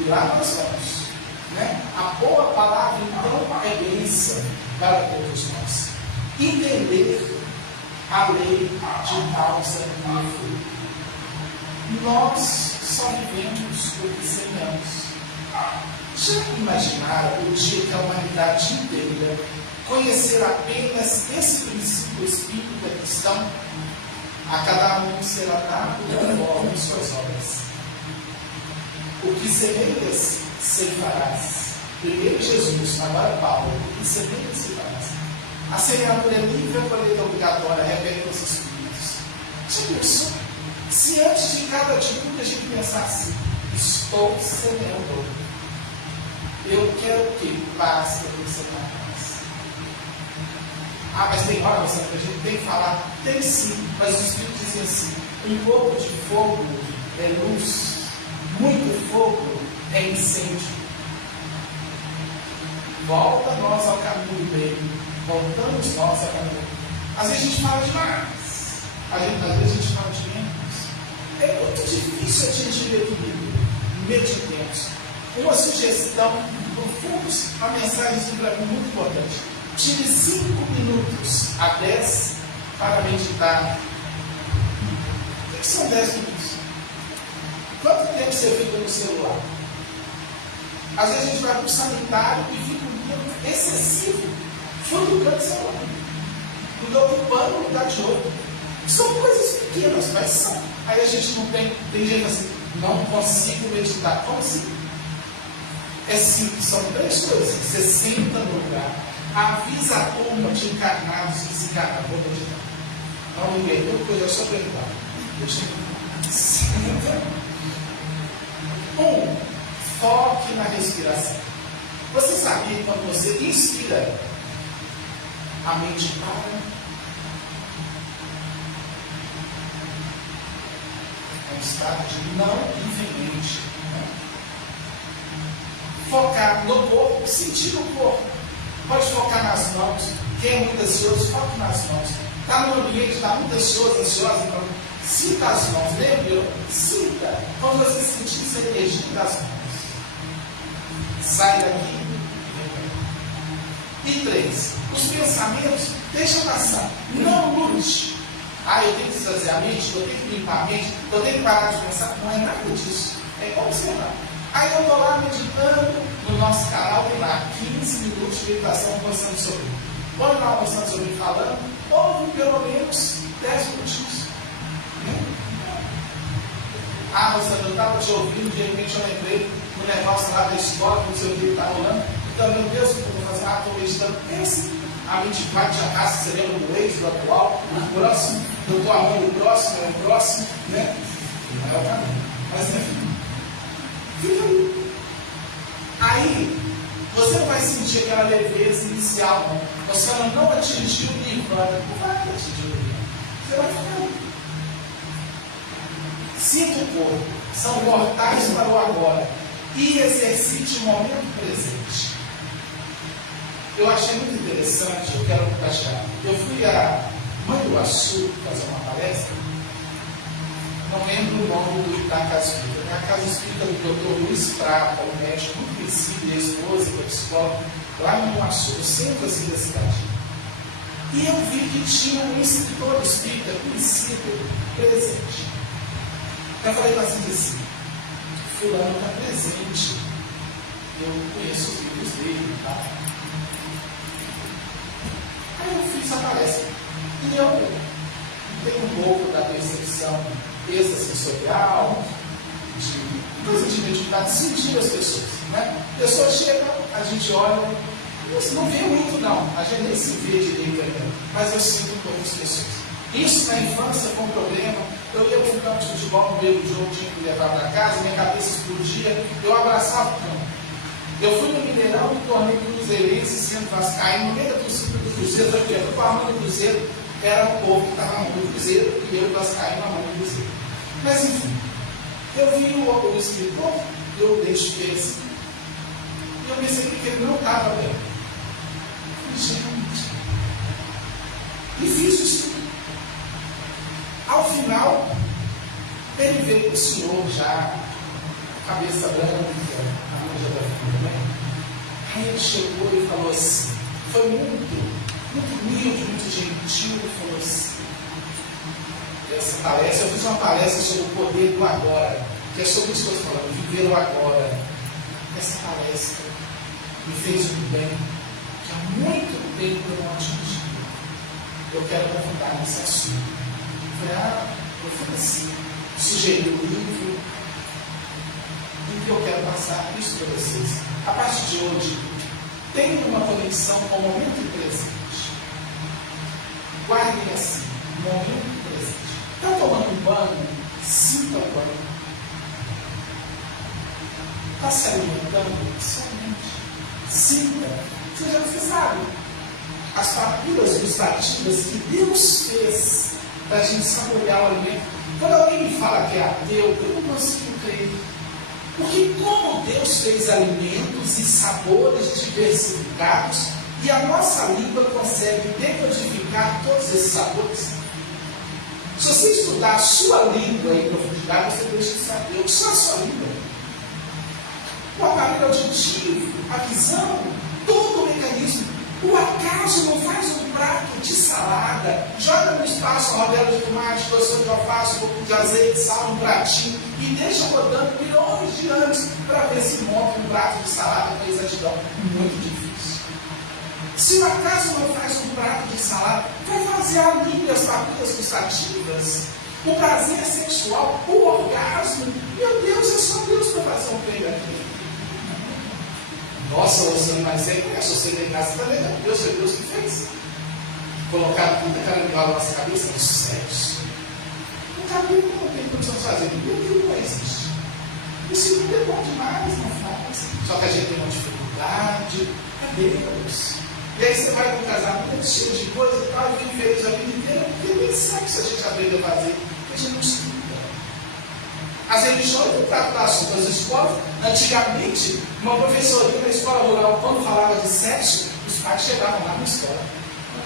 E lá nós vamos. Né? A boa palavra, então, é bênção para todos nós. Entender a lei de causa e efeito. Nós só vivemos o que semeamos. Já imaginaram o dia que a humanidade inteira conhecer apenas esse princípio espírita cristão? A cada um será dado conforme suas obras. O que semeias, ceifarás. Primeiro Jesus, agora Paulo. O que semeias, ceifarás. A semeadura é livre, a colheita obrigatória, repete os espíritos. Já pensou? Se antes de cada atitude a gente pensar assim: estou semeando, eu quero que paz para você na paz. Mas tem hora, que a gente tem que falar. Tem sim, mas os espíritos dizem assim: um pouco de fogo é luz, muito fogo é incêndio. Volta nós ao caminho do bem. Voltamos nós ao caminho. Às vezes a gente fala demais. Às vezes a gente fala de menos. É muito difícil atingir o equilíbrio. Meditemos. Uma sugestão, profunda, uma mensagem para mim muito importante. Tire 5 minutos a 10 para meditar. que são 10 minutos? Quanto tempo você fica no celular? Às vezes a gente vai para o sanitário e fica um tempo excessivo futucando o celular, porque ocupando o lugar de outro. São coisas pequenas, mas são. Aí a gente não tem gente assim, não consigo meditar. Como assim? É simples, são 3 coisas. Você senta no lugar, avisa a turma de encarnados e desencarnados, vou meditar. Não, ninguém, outra coisa é só perguntar. Deixa eu senta. Foque na respiração. Você sabia que quando você inspira, a mente para? É um estado de não infinite. Né? Focar no corpo, sentir o corpo. Pode focar nas mãos. Quem é muito ansioso, foque nas mãos. Está no ambiente, está muito ansiosa, então sinta as mãos. Lembra? Sinta. Quando você sentir essa energia das mãos, sai daqui. E 3, os pensamentos, deixa passar. Não lute. Eu tenho que esvaziar a mente, eu tenho que limpar a mente, eu tenho que parar de pensar. Não é nada disso. É observar. Aí eu estou lá meditando, no nosso canal tem lá 15 minutos de meditação conversando sobre mim. Põe lá conversando sobre mim falando, ouve pelo menos 10 minutinhos. Rosana, eu estava te ouvindo, de repente eu lembrei no negócio lá da escola, que não sei o que está rolando. Então, meu Deus, o que eu vou fazer? Estou meditando. É assim. A mente vai te arrasta, você lembra do ex, do atual, do próximo. Eu estou amando o próximo, é o próximo, né? Não é o caminho. Mas enfim. Fica ali. Aí, você não vai sentir aquela leveza inicial, não. Você não atingiu o nirvana. Não vai atingir o nirvana. Você vai ficar ali. Sinta o corpo. São portais para o agora. E exercite o momento presente. Eu achei muito interessante, eu quero compartilhar. Eu fui a Manhuaçu fazer uma palestra, não lembro o nome do da Casa Espírita. A Casa Espírita do Dr. Luiz Prata, um médico muito conhecido, e a esposa, que é psicóloga, lá em Manhuaçu, no centro assim da cidade. E eu vi que tinha um escritor espírita conhecido, presente. Eu falei assim, fulano está presente, eu conheço os livros dele, tá? Aí eu fiz a palestra e eu tenho um pouco da percepção extrasensorial, de coisa de mediunidade, sentir as pessoas, né? A pessoa chega, a gente olha, não vê muito não, a gente nem se vê direito ainda, mas eu sinto um pouco as pessoas. Isso na infância foi um problema. Eu ia para um campo de futebol no meio do jogo, tinha que levar para casa, minha cabeça explodia, eu abraçava o campo. Eu fui no Mineirão e tornei cruzeirense, sendo vascaíno, no meio da torcida do Cruzeiro, porque eu estava amando o Cruzeiro, era o povo que estava amando o Cruzeiro e eu vascaíno amando o Cruzeiro. Mas enfim, eu vi o escritor, eu deixei assim, e eu percebi que ele não estava bem. Eu falei, gente, e fiz o estudo. Ao final, ele veio para o senhor já, cabeça branca, a manja da vida, né? Aí ele chegou e falou assim, foi muito humilde, muito gentil, e falou assim, essa palestra, eu fiz uma palestra sobre o poder do agora, que é sobre isso que eu estou falando, viver o agora. Essa palestra me fez um bem, que há muito tempo eu não atingi. Eu quero aprofundar nesse assunto. Eu falei assim, sugeri um livro em que eu quero passar isso para vocês. A partir de hoje, tenha uma conexão com o momento presente. Guardem assim, momento presente. Está tomando um banho? Sinta o banho. Está se alimentando? Somente. Sinta. Você sabe, as papilas gustativas que Deus fez para a gente saborear o alimento. Quando alguém me fala que é ateu, eu não consigo crer. Porque como Deus fez alimentos e sabores diversificados, e a nossa língua consegue decodificar todos esses sabores. Se você estudar a sua língua em profundidade, você deixa de saber o que só a sua língua. O aparelho auditivo, a visão, todo o mecanismo. O acaso não faz um prato de salada, joga no espaço uma rodela de tomate, porção de alface, um pouco de azeite, sal, um pratinho e deixa rodando milhões de anos para ver se monta um prato de salada com exatidão? Muito difícil. Se o acaso não faz um prato de salada, vai fazer ali as papilas gustativas, o prazer sexual, o orgasmo. Meu Deus, é só Deus para fazer um trem aqui. Nossa, você mas é que você em casa também, é Deus, foi Deus que fez. Colocar tudo aquela na nossa cabeça no sexo. O cabelo não tem condição de fazer, aquilo não existe. O segundo é bom demais, não faz. Só que a gente tem uma dificuldade, é Deus. E aí você vai com um casamento cheio de coisa e tal, e vive feliz a vida inteira, porque nem sexo a gente aprende a fazer, porque a gente não estuda. As religiões não tratam assunto. As escolas, antigamente, uma professorinha na escola rural, quando falava de sexo, os pais chegavam lá na escola.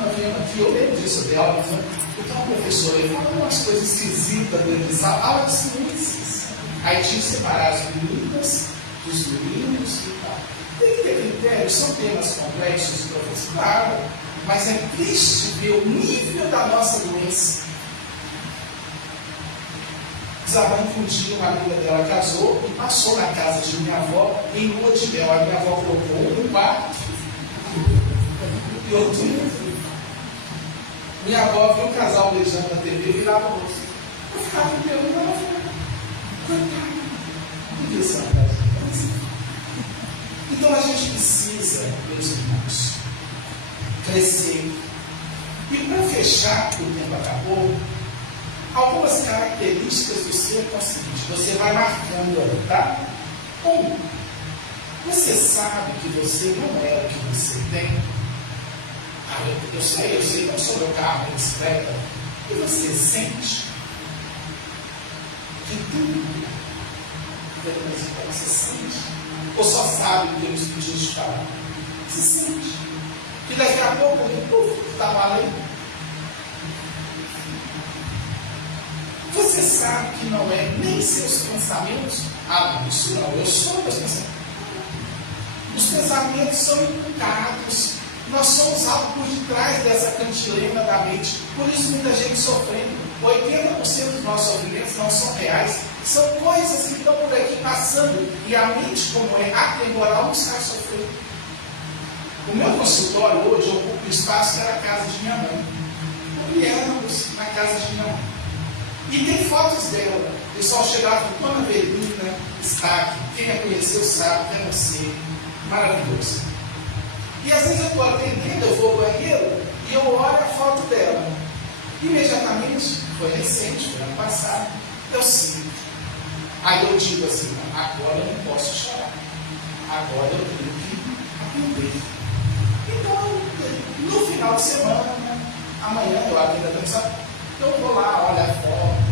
Aqui, eu lembro disso dela, então a professora falava umas coisas esquisitas dentro de sala, aula de ciências. Aí tinha que separar as meninas dos meninos e tal. Tem que ter critérios, são temas complexos, professor, claro, mas é triste ver o nível da nossa doença. Isabel, um dia, uma amiga dela casou e passou na casa de minha avó em lua de mel. A minha avó colocou um quarto e outro. Minha avó viu um casal beijando na TV e virava o rosto. Eu ficava me perguntando, ela falou, coitada, por que isso? Então a gente precisa, meus irmãos, crescer. E para fechar, que o tempo acabou, algumas características do ser é o seguinte, você vai marcando ali, tá? Você sabe que você não é o que você tem. Eu sei como sou meu carro, minha bicicleta. E você sente que tudo você sente. Ou só sabe o que o Espírito te fala? Você sente. Que daqui a pouco ele está valendo. Você sabe que não é nem seus pensamentos. Ah, isso não, eu sou meus pensamentos. Os pensamentos são imputados. Nós somos algo por detrás dessa cantilena da mente. Por isso muita gente sofrendo. 80% dos nossos sofrimentos não são reais. São coisas que estão por aqui passando. E a mente, como é atemporal, não está sofrendo. O meu consultório hoje ocupa o espaço que era a casa de minha mãe. Viemos na casa de minha mãe. E tem fotos dela. O pessoal chegava com Dona Avelina, está aqui. Quem a conheceu sabe, é você. Maravilhoso. E às vezes eu estou atendendo, eu vou ao banheiro e eu olho a foto dela. Imediatamente, foi recente, foi ano passado, eu sinto. Aí eu digo assim, agora eu não posso chorar. Agora eu tenho que aprender. Então, no final de semana, amanhã eu ainda não sabe. Eu vou lá, olho a foto,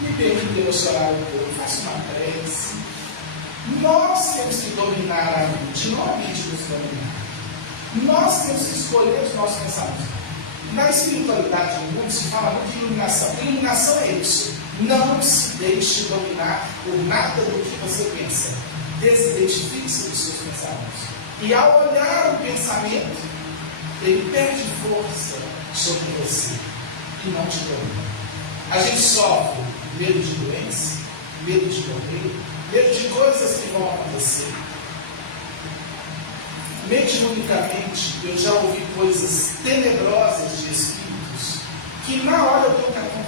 me permito emocionar um pouco, faço uma prece. Nós temos que dominar a mente, não a mente nos dominar. Nós temos que escolher os nossos pensamentos. Na espiritualidade do mundo se fala muito de iluminação. Iluminação é isso. Não se deixe dominar por nada do que você pensa. Desidentifique-se dos seus pensamentos. E ao olhar o pensamento, ele perde força sobre você e não te domina. A gente sofre medo de doença, medo de morrer, medo de coisas que vão acontecer. Mediunicamente, eu já ouvi coisas tenebrosas de espíritos que na hora eu tenho que acompanhar.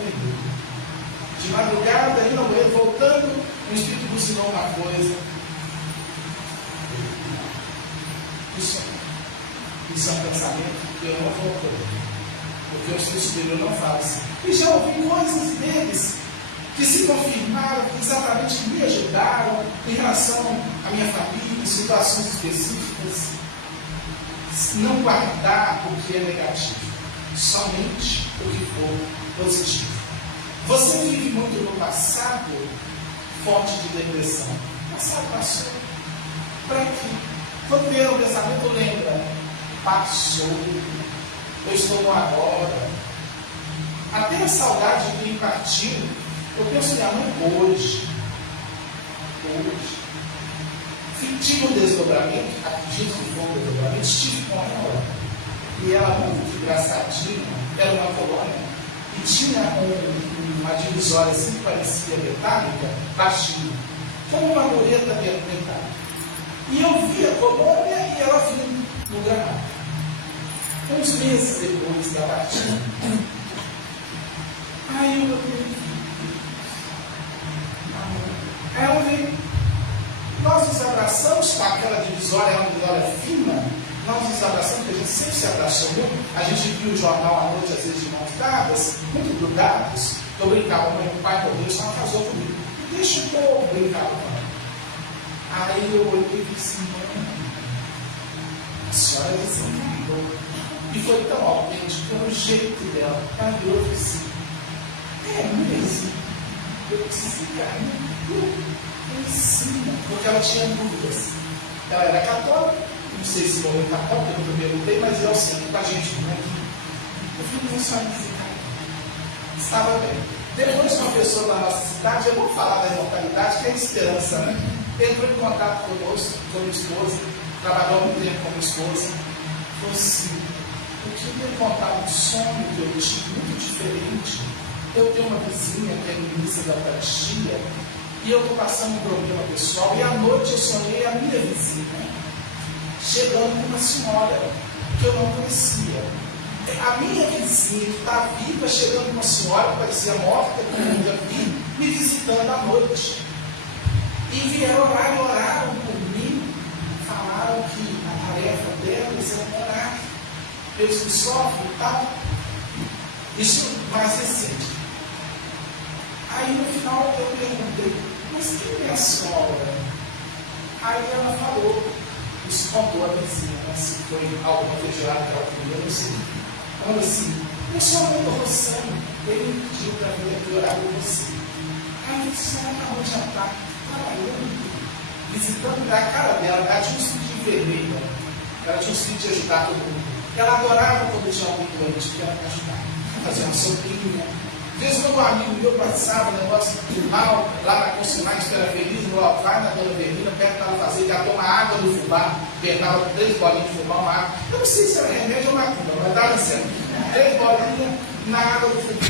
De madrugada, aí não eu, voltando, o espírito buzinou uma coisa. Isso é um pensamento que eu não vou acolher. Porque o espírito superior não fala assim. E já ouvi coisas deles que se confirmaram, que exatamente me ajudaram em relação à minha família, em situações específicas. Não guardar o que é negativo, somente o que for positivo. Você vive muito no passado, fonte de depressão. O passado passou. Para quê? Quando vier o pensamento, lembra, passou. Eu estou no agora. Até a saudade de quem partiu, eu penso minha mãe hoje. Tive um desdobramento, acredito que foi um desdobramento, estive com ela, e ela muito engraçadinha, era uma colônia, e tinha uma divisória assim que parecia metálica, baixinha, como uma mureta metálica. E eu via a colônia e ela vinha no gramado. Uns meses depois da partida, aí eu falei, aí ela veio. Nós nos abraçamos com aquela divisória, é uma divisória fina, nós nos abraçamos, porque a gente sempre se abraçou muito, a gente viu o jornal à noite, às vezes de mãos dadas, muito grudados. Eu brincava, meu pai morreu, só casou comigo. Deixa o povo brincar com ela. Aí eu olhei e disse, mãe, a senhora desencarnou. E foi tão autêntico, pelo jeito dela. Ela virou e disse, é mesmo? Eu desencarnei. Ensina, porque ela tinha dúvidas. Ela era católica, não sei se morreu católica, eu não perguntei, mas eu sempre com a gente, né? Eu falei, mas a senhora desencarnou. Estava bem. Depois, uma pessoa da nossa cidade, eu vou falar da imortalidade, que é a esperança, né? Entrou em contato conosco, com a minha esposa, trabalhou muito tempo com a minha esposa. Falou assim, eu queria contar um sonho que eu tive muito diferente. Eu tenho uma vizinha que é ministra da Eucaristia, e eu estou passando um problema pessoal, e à noite eu sonhei a minha vizinha, chegando com uma senhora que eu não conhecia. A minha vizinha, que está viva, chegando com uma senhora que parecia morta, que eu nunca vi, me visitando à noite. E vieram orar e oraram por mim, falaram que a tarefa delas era orar pelos que sofrem e tal. Isso mais recente. Aí no final eu perguntei, mas quem é a senhora? Aí ela falou, isso contou a vizinha, né? Se foi alguma feijoada que ela comia, não sei. Ela falou assim, eu sou a mãe do Rossano, ele me pediu para vir aqui orar com você. Aí eu disse, ela acabou de jantar, trabalhando, visitando a cara dela, ela tinha um espírito de enfermeira, ela tinha um espírito de ajudar todo mundo. Ela adorava quando tinha alguém doente, que ela me ajudar, fazer uma sopinha. Às vezes, quando um amigo meu passava um negócio de mal, lá na Consulmais, que era feliz, no vai na Dona Vermina, perto para fazer, já toma água do fubá, apertava 3 bolinhas de fubá, uma água. Eu não sei se era remédio ou macumba, mas estava dizendo, 3 bolinhas na água do fubá.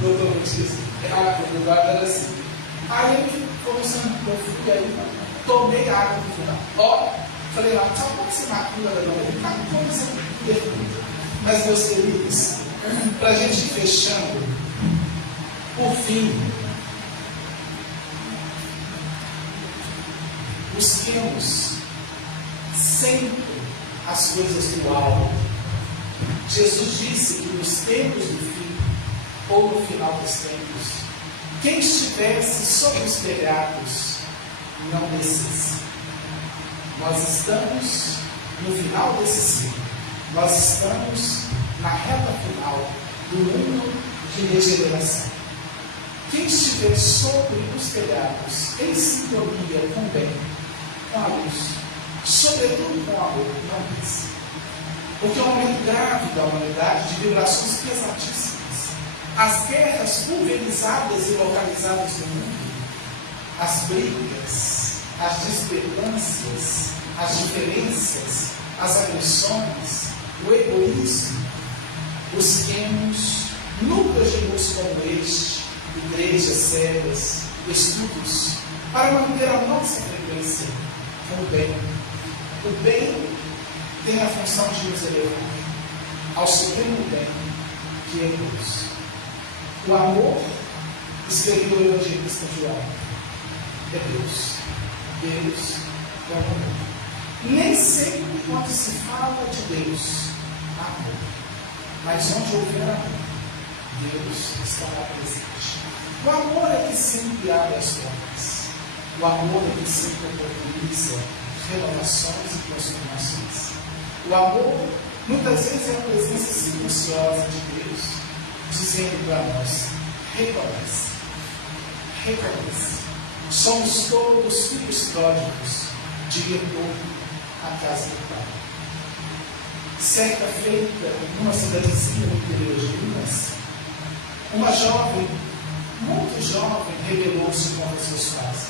Doutor Notícia, o lugar era assim. Aí ele falou assim, eu fui aí, tomei a água do fubá. Ó, falei lá, só pode ser macumba da Dona Vermina, tá com essa pergunta. Mas, meus queridos, para a gente ir fechando, por fim, busquemos sempre as coisas do alto. Jesus disse que nos tempos do fim, ou no final dos tempos, quem estivesse sobre os telhados não descesse. Nós estamos no final desse ciclo. Nós estamos na reta final do mundo de regeneração. Quem estiver sobre os telhados, em sintonia com o bem, com a luz, sobretudo com o amor, não desce. Porque é um momento grave da humanidade de vibrações pesadíssimas. As guerras pulverizadas e localizadas no mundo, as brigas, as discrepâncias, as diferenças, as agressões, o egoísmo. Busquemos núcleos de luz como este, igrejas sérias, estudos, para manter a nossa frequência com o bem. O bem tem a função de nos elevar ao supremo bem, que é Deus. O amor, escreveu o evangelista João, é Deus. Deus é o amor. Nem sempre quando se fala de Deus, há amor. Mas onde houver amor, Deus estará presente. O amor é que sempre abre as portas. O amor é que sempre oportuniza renovações e transformações. O amor, muitas vezes, é a presença silenciosa de Deus, dizendo para nós, reconhece, reconhece. Somos todos filhos pródigos de retorno à casa do Pai. Certa feita, numa cidadezinha no interior de Minas, uma jovem, muito jovem, rebelou-se contra seus pais.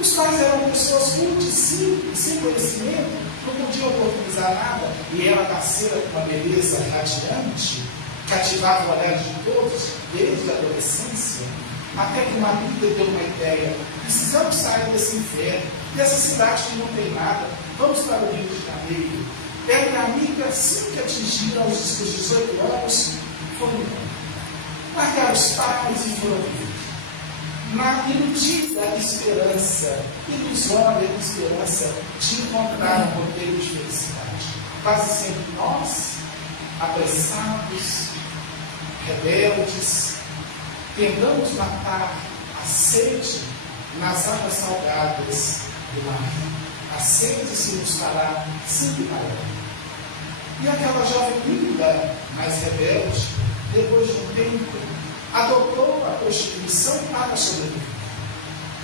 Os pais eram pessoas cultas, simples, sem conhecimento, não podiam oportunizar nada, e ela, parceira com uma beleza radiante, cativava o olhar de todos, desde a adolescência, até que uma amiga deu uma ideia: precisamos sair desse inferno, dessa cidade que não tem nada, vamos para o Rio de Janeiro. Ela e a amiga, assim que atingiram os 18 anos, foram embora. Largaram os pais e foram viver. Na iludida esperança, ilusória esperança de encontrar um roteiro de felicidade. Quase sempre nós, apressados, rebeldes, tentamos matar a sede nas águas salgadas do mar. A sede se nos fará sempre maior. E aquela jovem linda, mais rebelde, depois de um tempo, adotou a prostituição para sobreviver.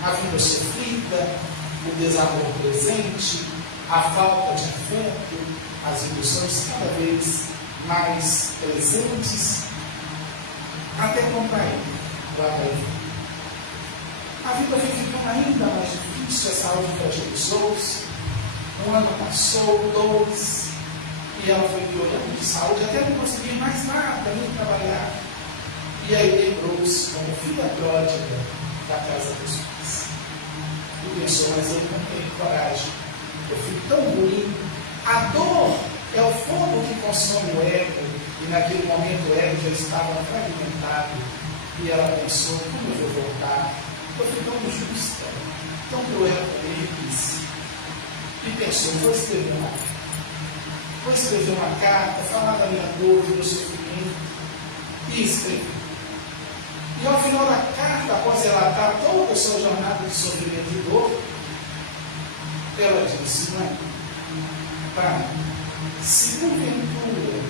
A vida sofrida, o desamor presente, a falta de afeto, as ilusões cada vez mais presentes, até contrair o HIV. A vida foi ficando ainda mais difícil, a saúde fragilizou-se. Um ano passou, 2, e ela foi piorando de saúde, até não conseguir mais nada, nem trabalhar. E aí lembrou-se como filha pródiga da casa dos pais. E pensou: mas eu não tenho coragem, eu fui tão ruim. A dor é o fogo que consome o ego, e naquele momento o ego já estava fragmentado. E ela pensou: como eu vou voltar? Eu fui tão injusta, tão cruel com eles. E pensou: vou escrever uma carta, falar da minha dor, do meu sofrimento. E escreveu. E ao final da carta, após relatar toda a sua jornada de sofrimento e dor, ela disse: mãe, pai, se porventura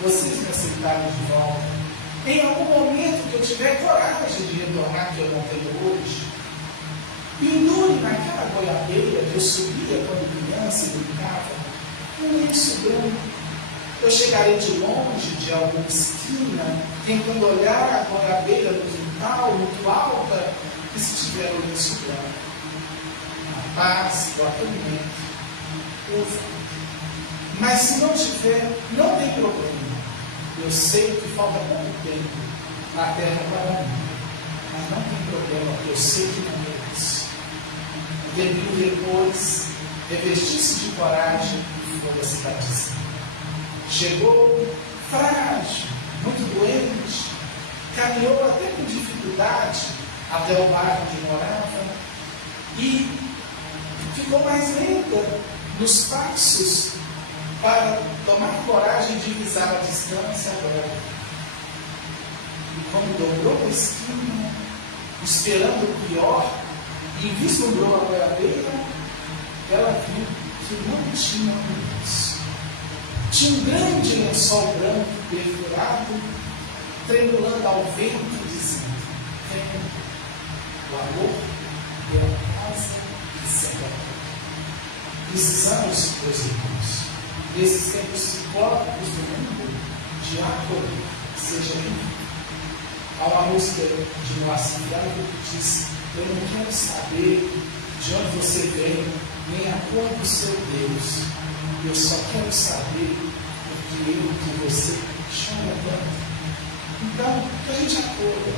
vocês me aceitarem de volta, em algum momento que eu tiver coragem de retornar, que eu não tenho hoje, pendure naquela goiabeira que eu subia quando criança e brincava, um lenço branco. Eu chegarei de longe, de alguma esquina, tentando olhar a goiabeira no quintal, muito alta, e se tiver o lenço branco, a paz, o acolhimento, ufa. Mas se não tiver, não tem problema. Eu sei que falta pouco tempo na terra para mim, mas não tem problema, porque eu sei que não é isso. Um tempinho depois, revestiu-se de coragem e foi à cidadezinha. Chegou frágil, muito doente, caminhou até com dificuldade até o bairro onde morava e ficou mais lenta nos passos para tomar coragem de divisar a distância agora. E quando dobrou a esquina, esperando o pior, e vislumbrou a goiabeira, ela viu que não tinha luz. Tinha um grande lençol branco perfurado, tremulando ao vento, dizendo: vem, o amor é a casa que será. Precisamos, meus irmãos, nesses tempos ciclópicos do mundo, de acolher, seja bem-vindo. Há uma música de Moacir que diz: eu não quero saber de onde você vem, nem a cor do seu Deus. Eu só quero saber porque eu que você chama tanto. Então, que a gente acolha,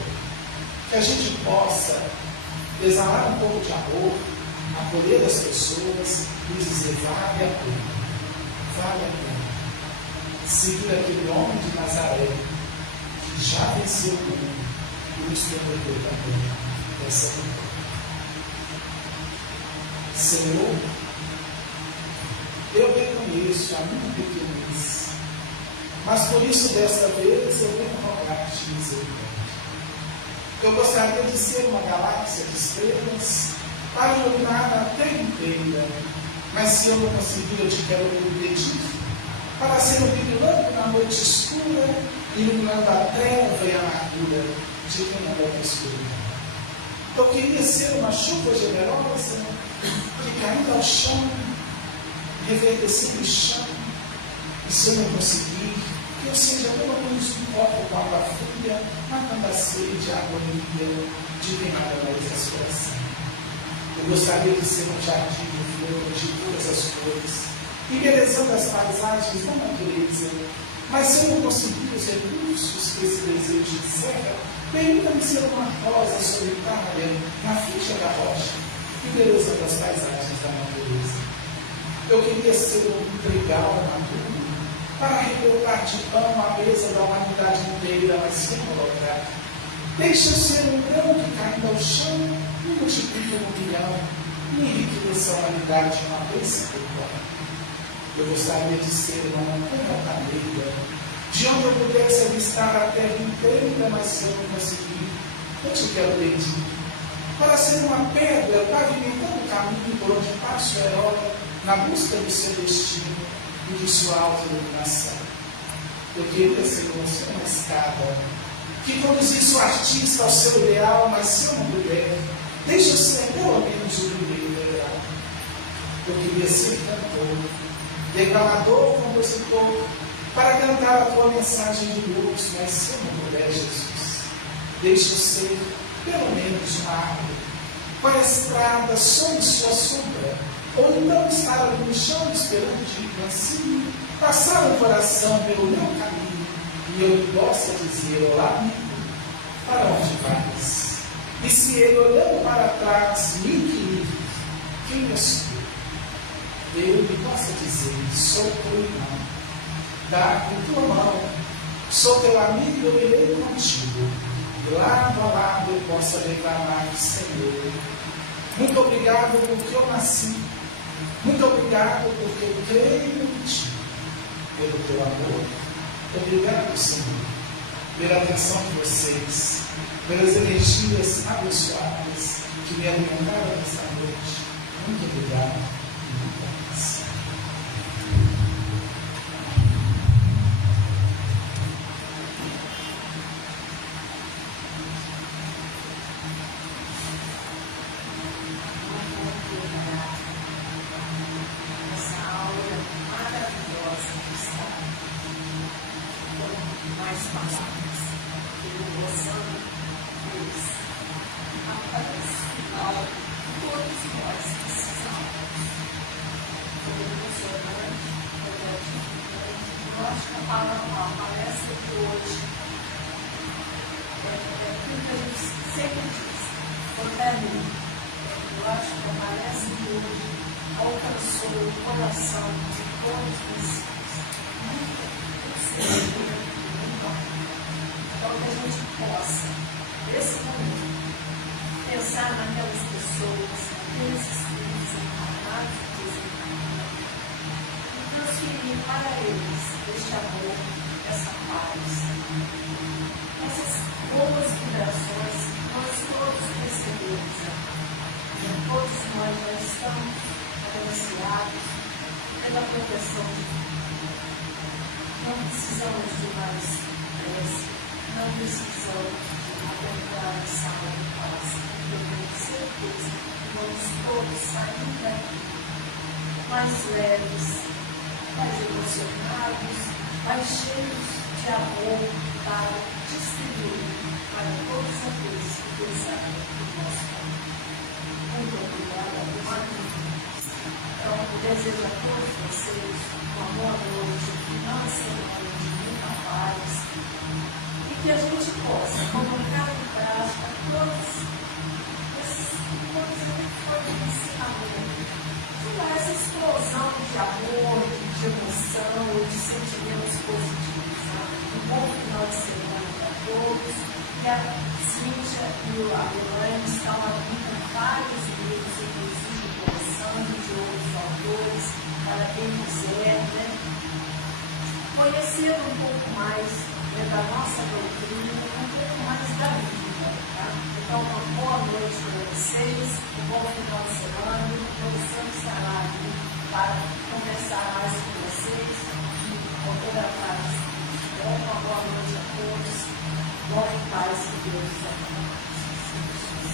que a gente possa exalar um pouco de amor, acolher as pessoas e dizer: vale a pena, vale a pena. Seguir aquele homem de Nazaré, que já venceu o mundo e nos prometeu também essa vitória. Senhor, eu reconheço a minha pequenez, mas por isso desta vez eu venho rogar-te misericórdia. Eu gostaria de ser uma galáxia de estrelas para iluminar a terra inteira, mas se eu não conseguir, eu te quero pedir para ser um brilhante na noite escura, iluminando a treva e a amargura de quem é da escuridão. Eu queria ser uma chuva generosa que, caindo ao chão, reverdecendo o chão, e se eu não conseguir, que eu seja pelo menos um copo com água fria, matando a sede, a agonia de quem nada mais é coração. Eu gostaria de ser um jardim de flores, de todas as cores, embelezando as paisagens da natureza. Mas se eu não conseguir os recursos que esse desejo encerra, permita-me ser uma rosa solitária na ficha da rocha, embelezando as paisagens da natureza. Eu queria ser um trigal maduro, para recortar de pão a mesa da humanidade inteira, mas sem colocar. Deixa eu ser um grão que caindo ao chão e multiplica um milhão, e enriqueça a humanidade uma vez por ano. Eu gostaria de ser uma montanha altaneira, de onde eu pudesse avistar a terra inteira, mas se eu não conseguir, eu te quero pedir, para ser uma pedra pavimentando o caminho por onde passa o herói na busca do seu destino e de sua alta iluminação. Eu queria ser você uma escada que conduzisse o artista ao seu ideal, mas se eu não puder, deixa eu ser pelo menos o primeiro degrau. Eu queria ser cantor, declamador, compositor, para cantar a tua mensagem de luz, mas se eu não puder, Jesus, deixa eu ser pelo menos uma árvore, com a estrada sob sua sombra, ou então estar ali no chão esperando de assim, passar o coração pelo meu caminho, e eu lhe possa dizer: olá, amigo, para onde vais? E se ele olhando para trás me inquirir: quem és tu? Eu lhe possa dizer: sou teu irmão, dá em tua mão, sou teu amigo, eu irei contigo, e lado a lado eu possa declamar: Senhor, muito obrigado porque eu nasci, muito obrigado porque eu creio em ti, pelo teu amor. Obrigado, Senhor, pela atenção de vocês, pelas energias abençoadas que me alimentaram nesta noite. Muito obrigado e muita paz. Mais leves, mais emocionados, mais cheios de amor para distribuir para todos aqueles que precisarem do nosso amor. Muito obrigada por mais. Então, eu desejo a todos vocês uma boa noite, um final de semana de muita paz, e que a gente possa colocar em prática todos esses ensinamentos. Essa explosão de amor, de emoção, de sentimentos positivos. Um bom final de semana para todos. E a Cíntia e o Elaine estão abrindo vários livros, inclusive de coração, de outros autores, para quem quiser, conhecer um pouco mais da nossa doutrina, um pouco mais da vida. Tá? Então, uma boa noite para vocês, um bom final de semana, e o Santo estará aqui para conversar mais com vocês, com toda a paz. Então, uma boa noite a todos, bom e paz que Deus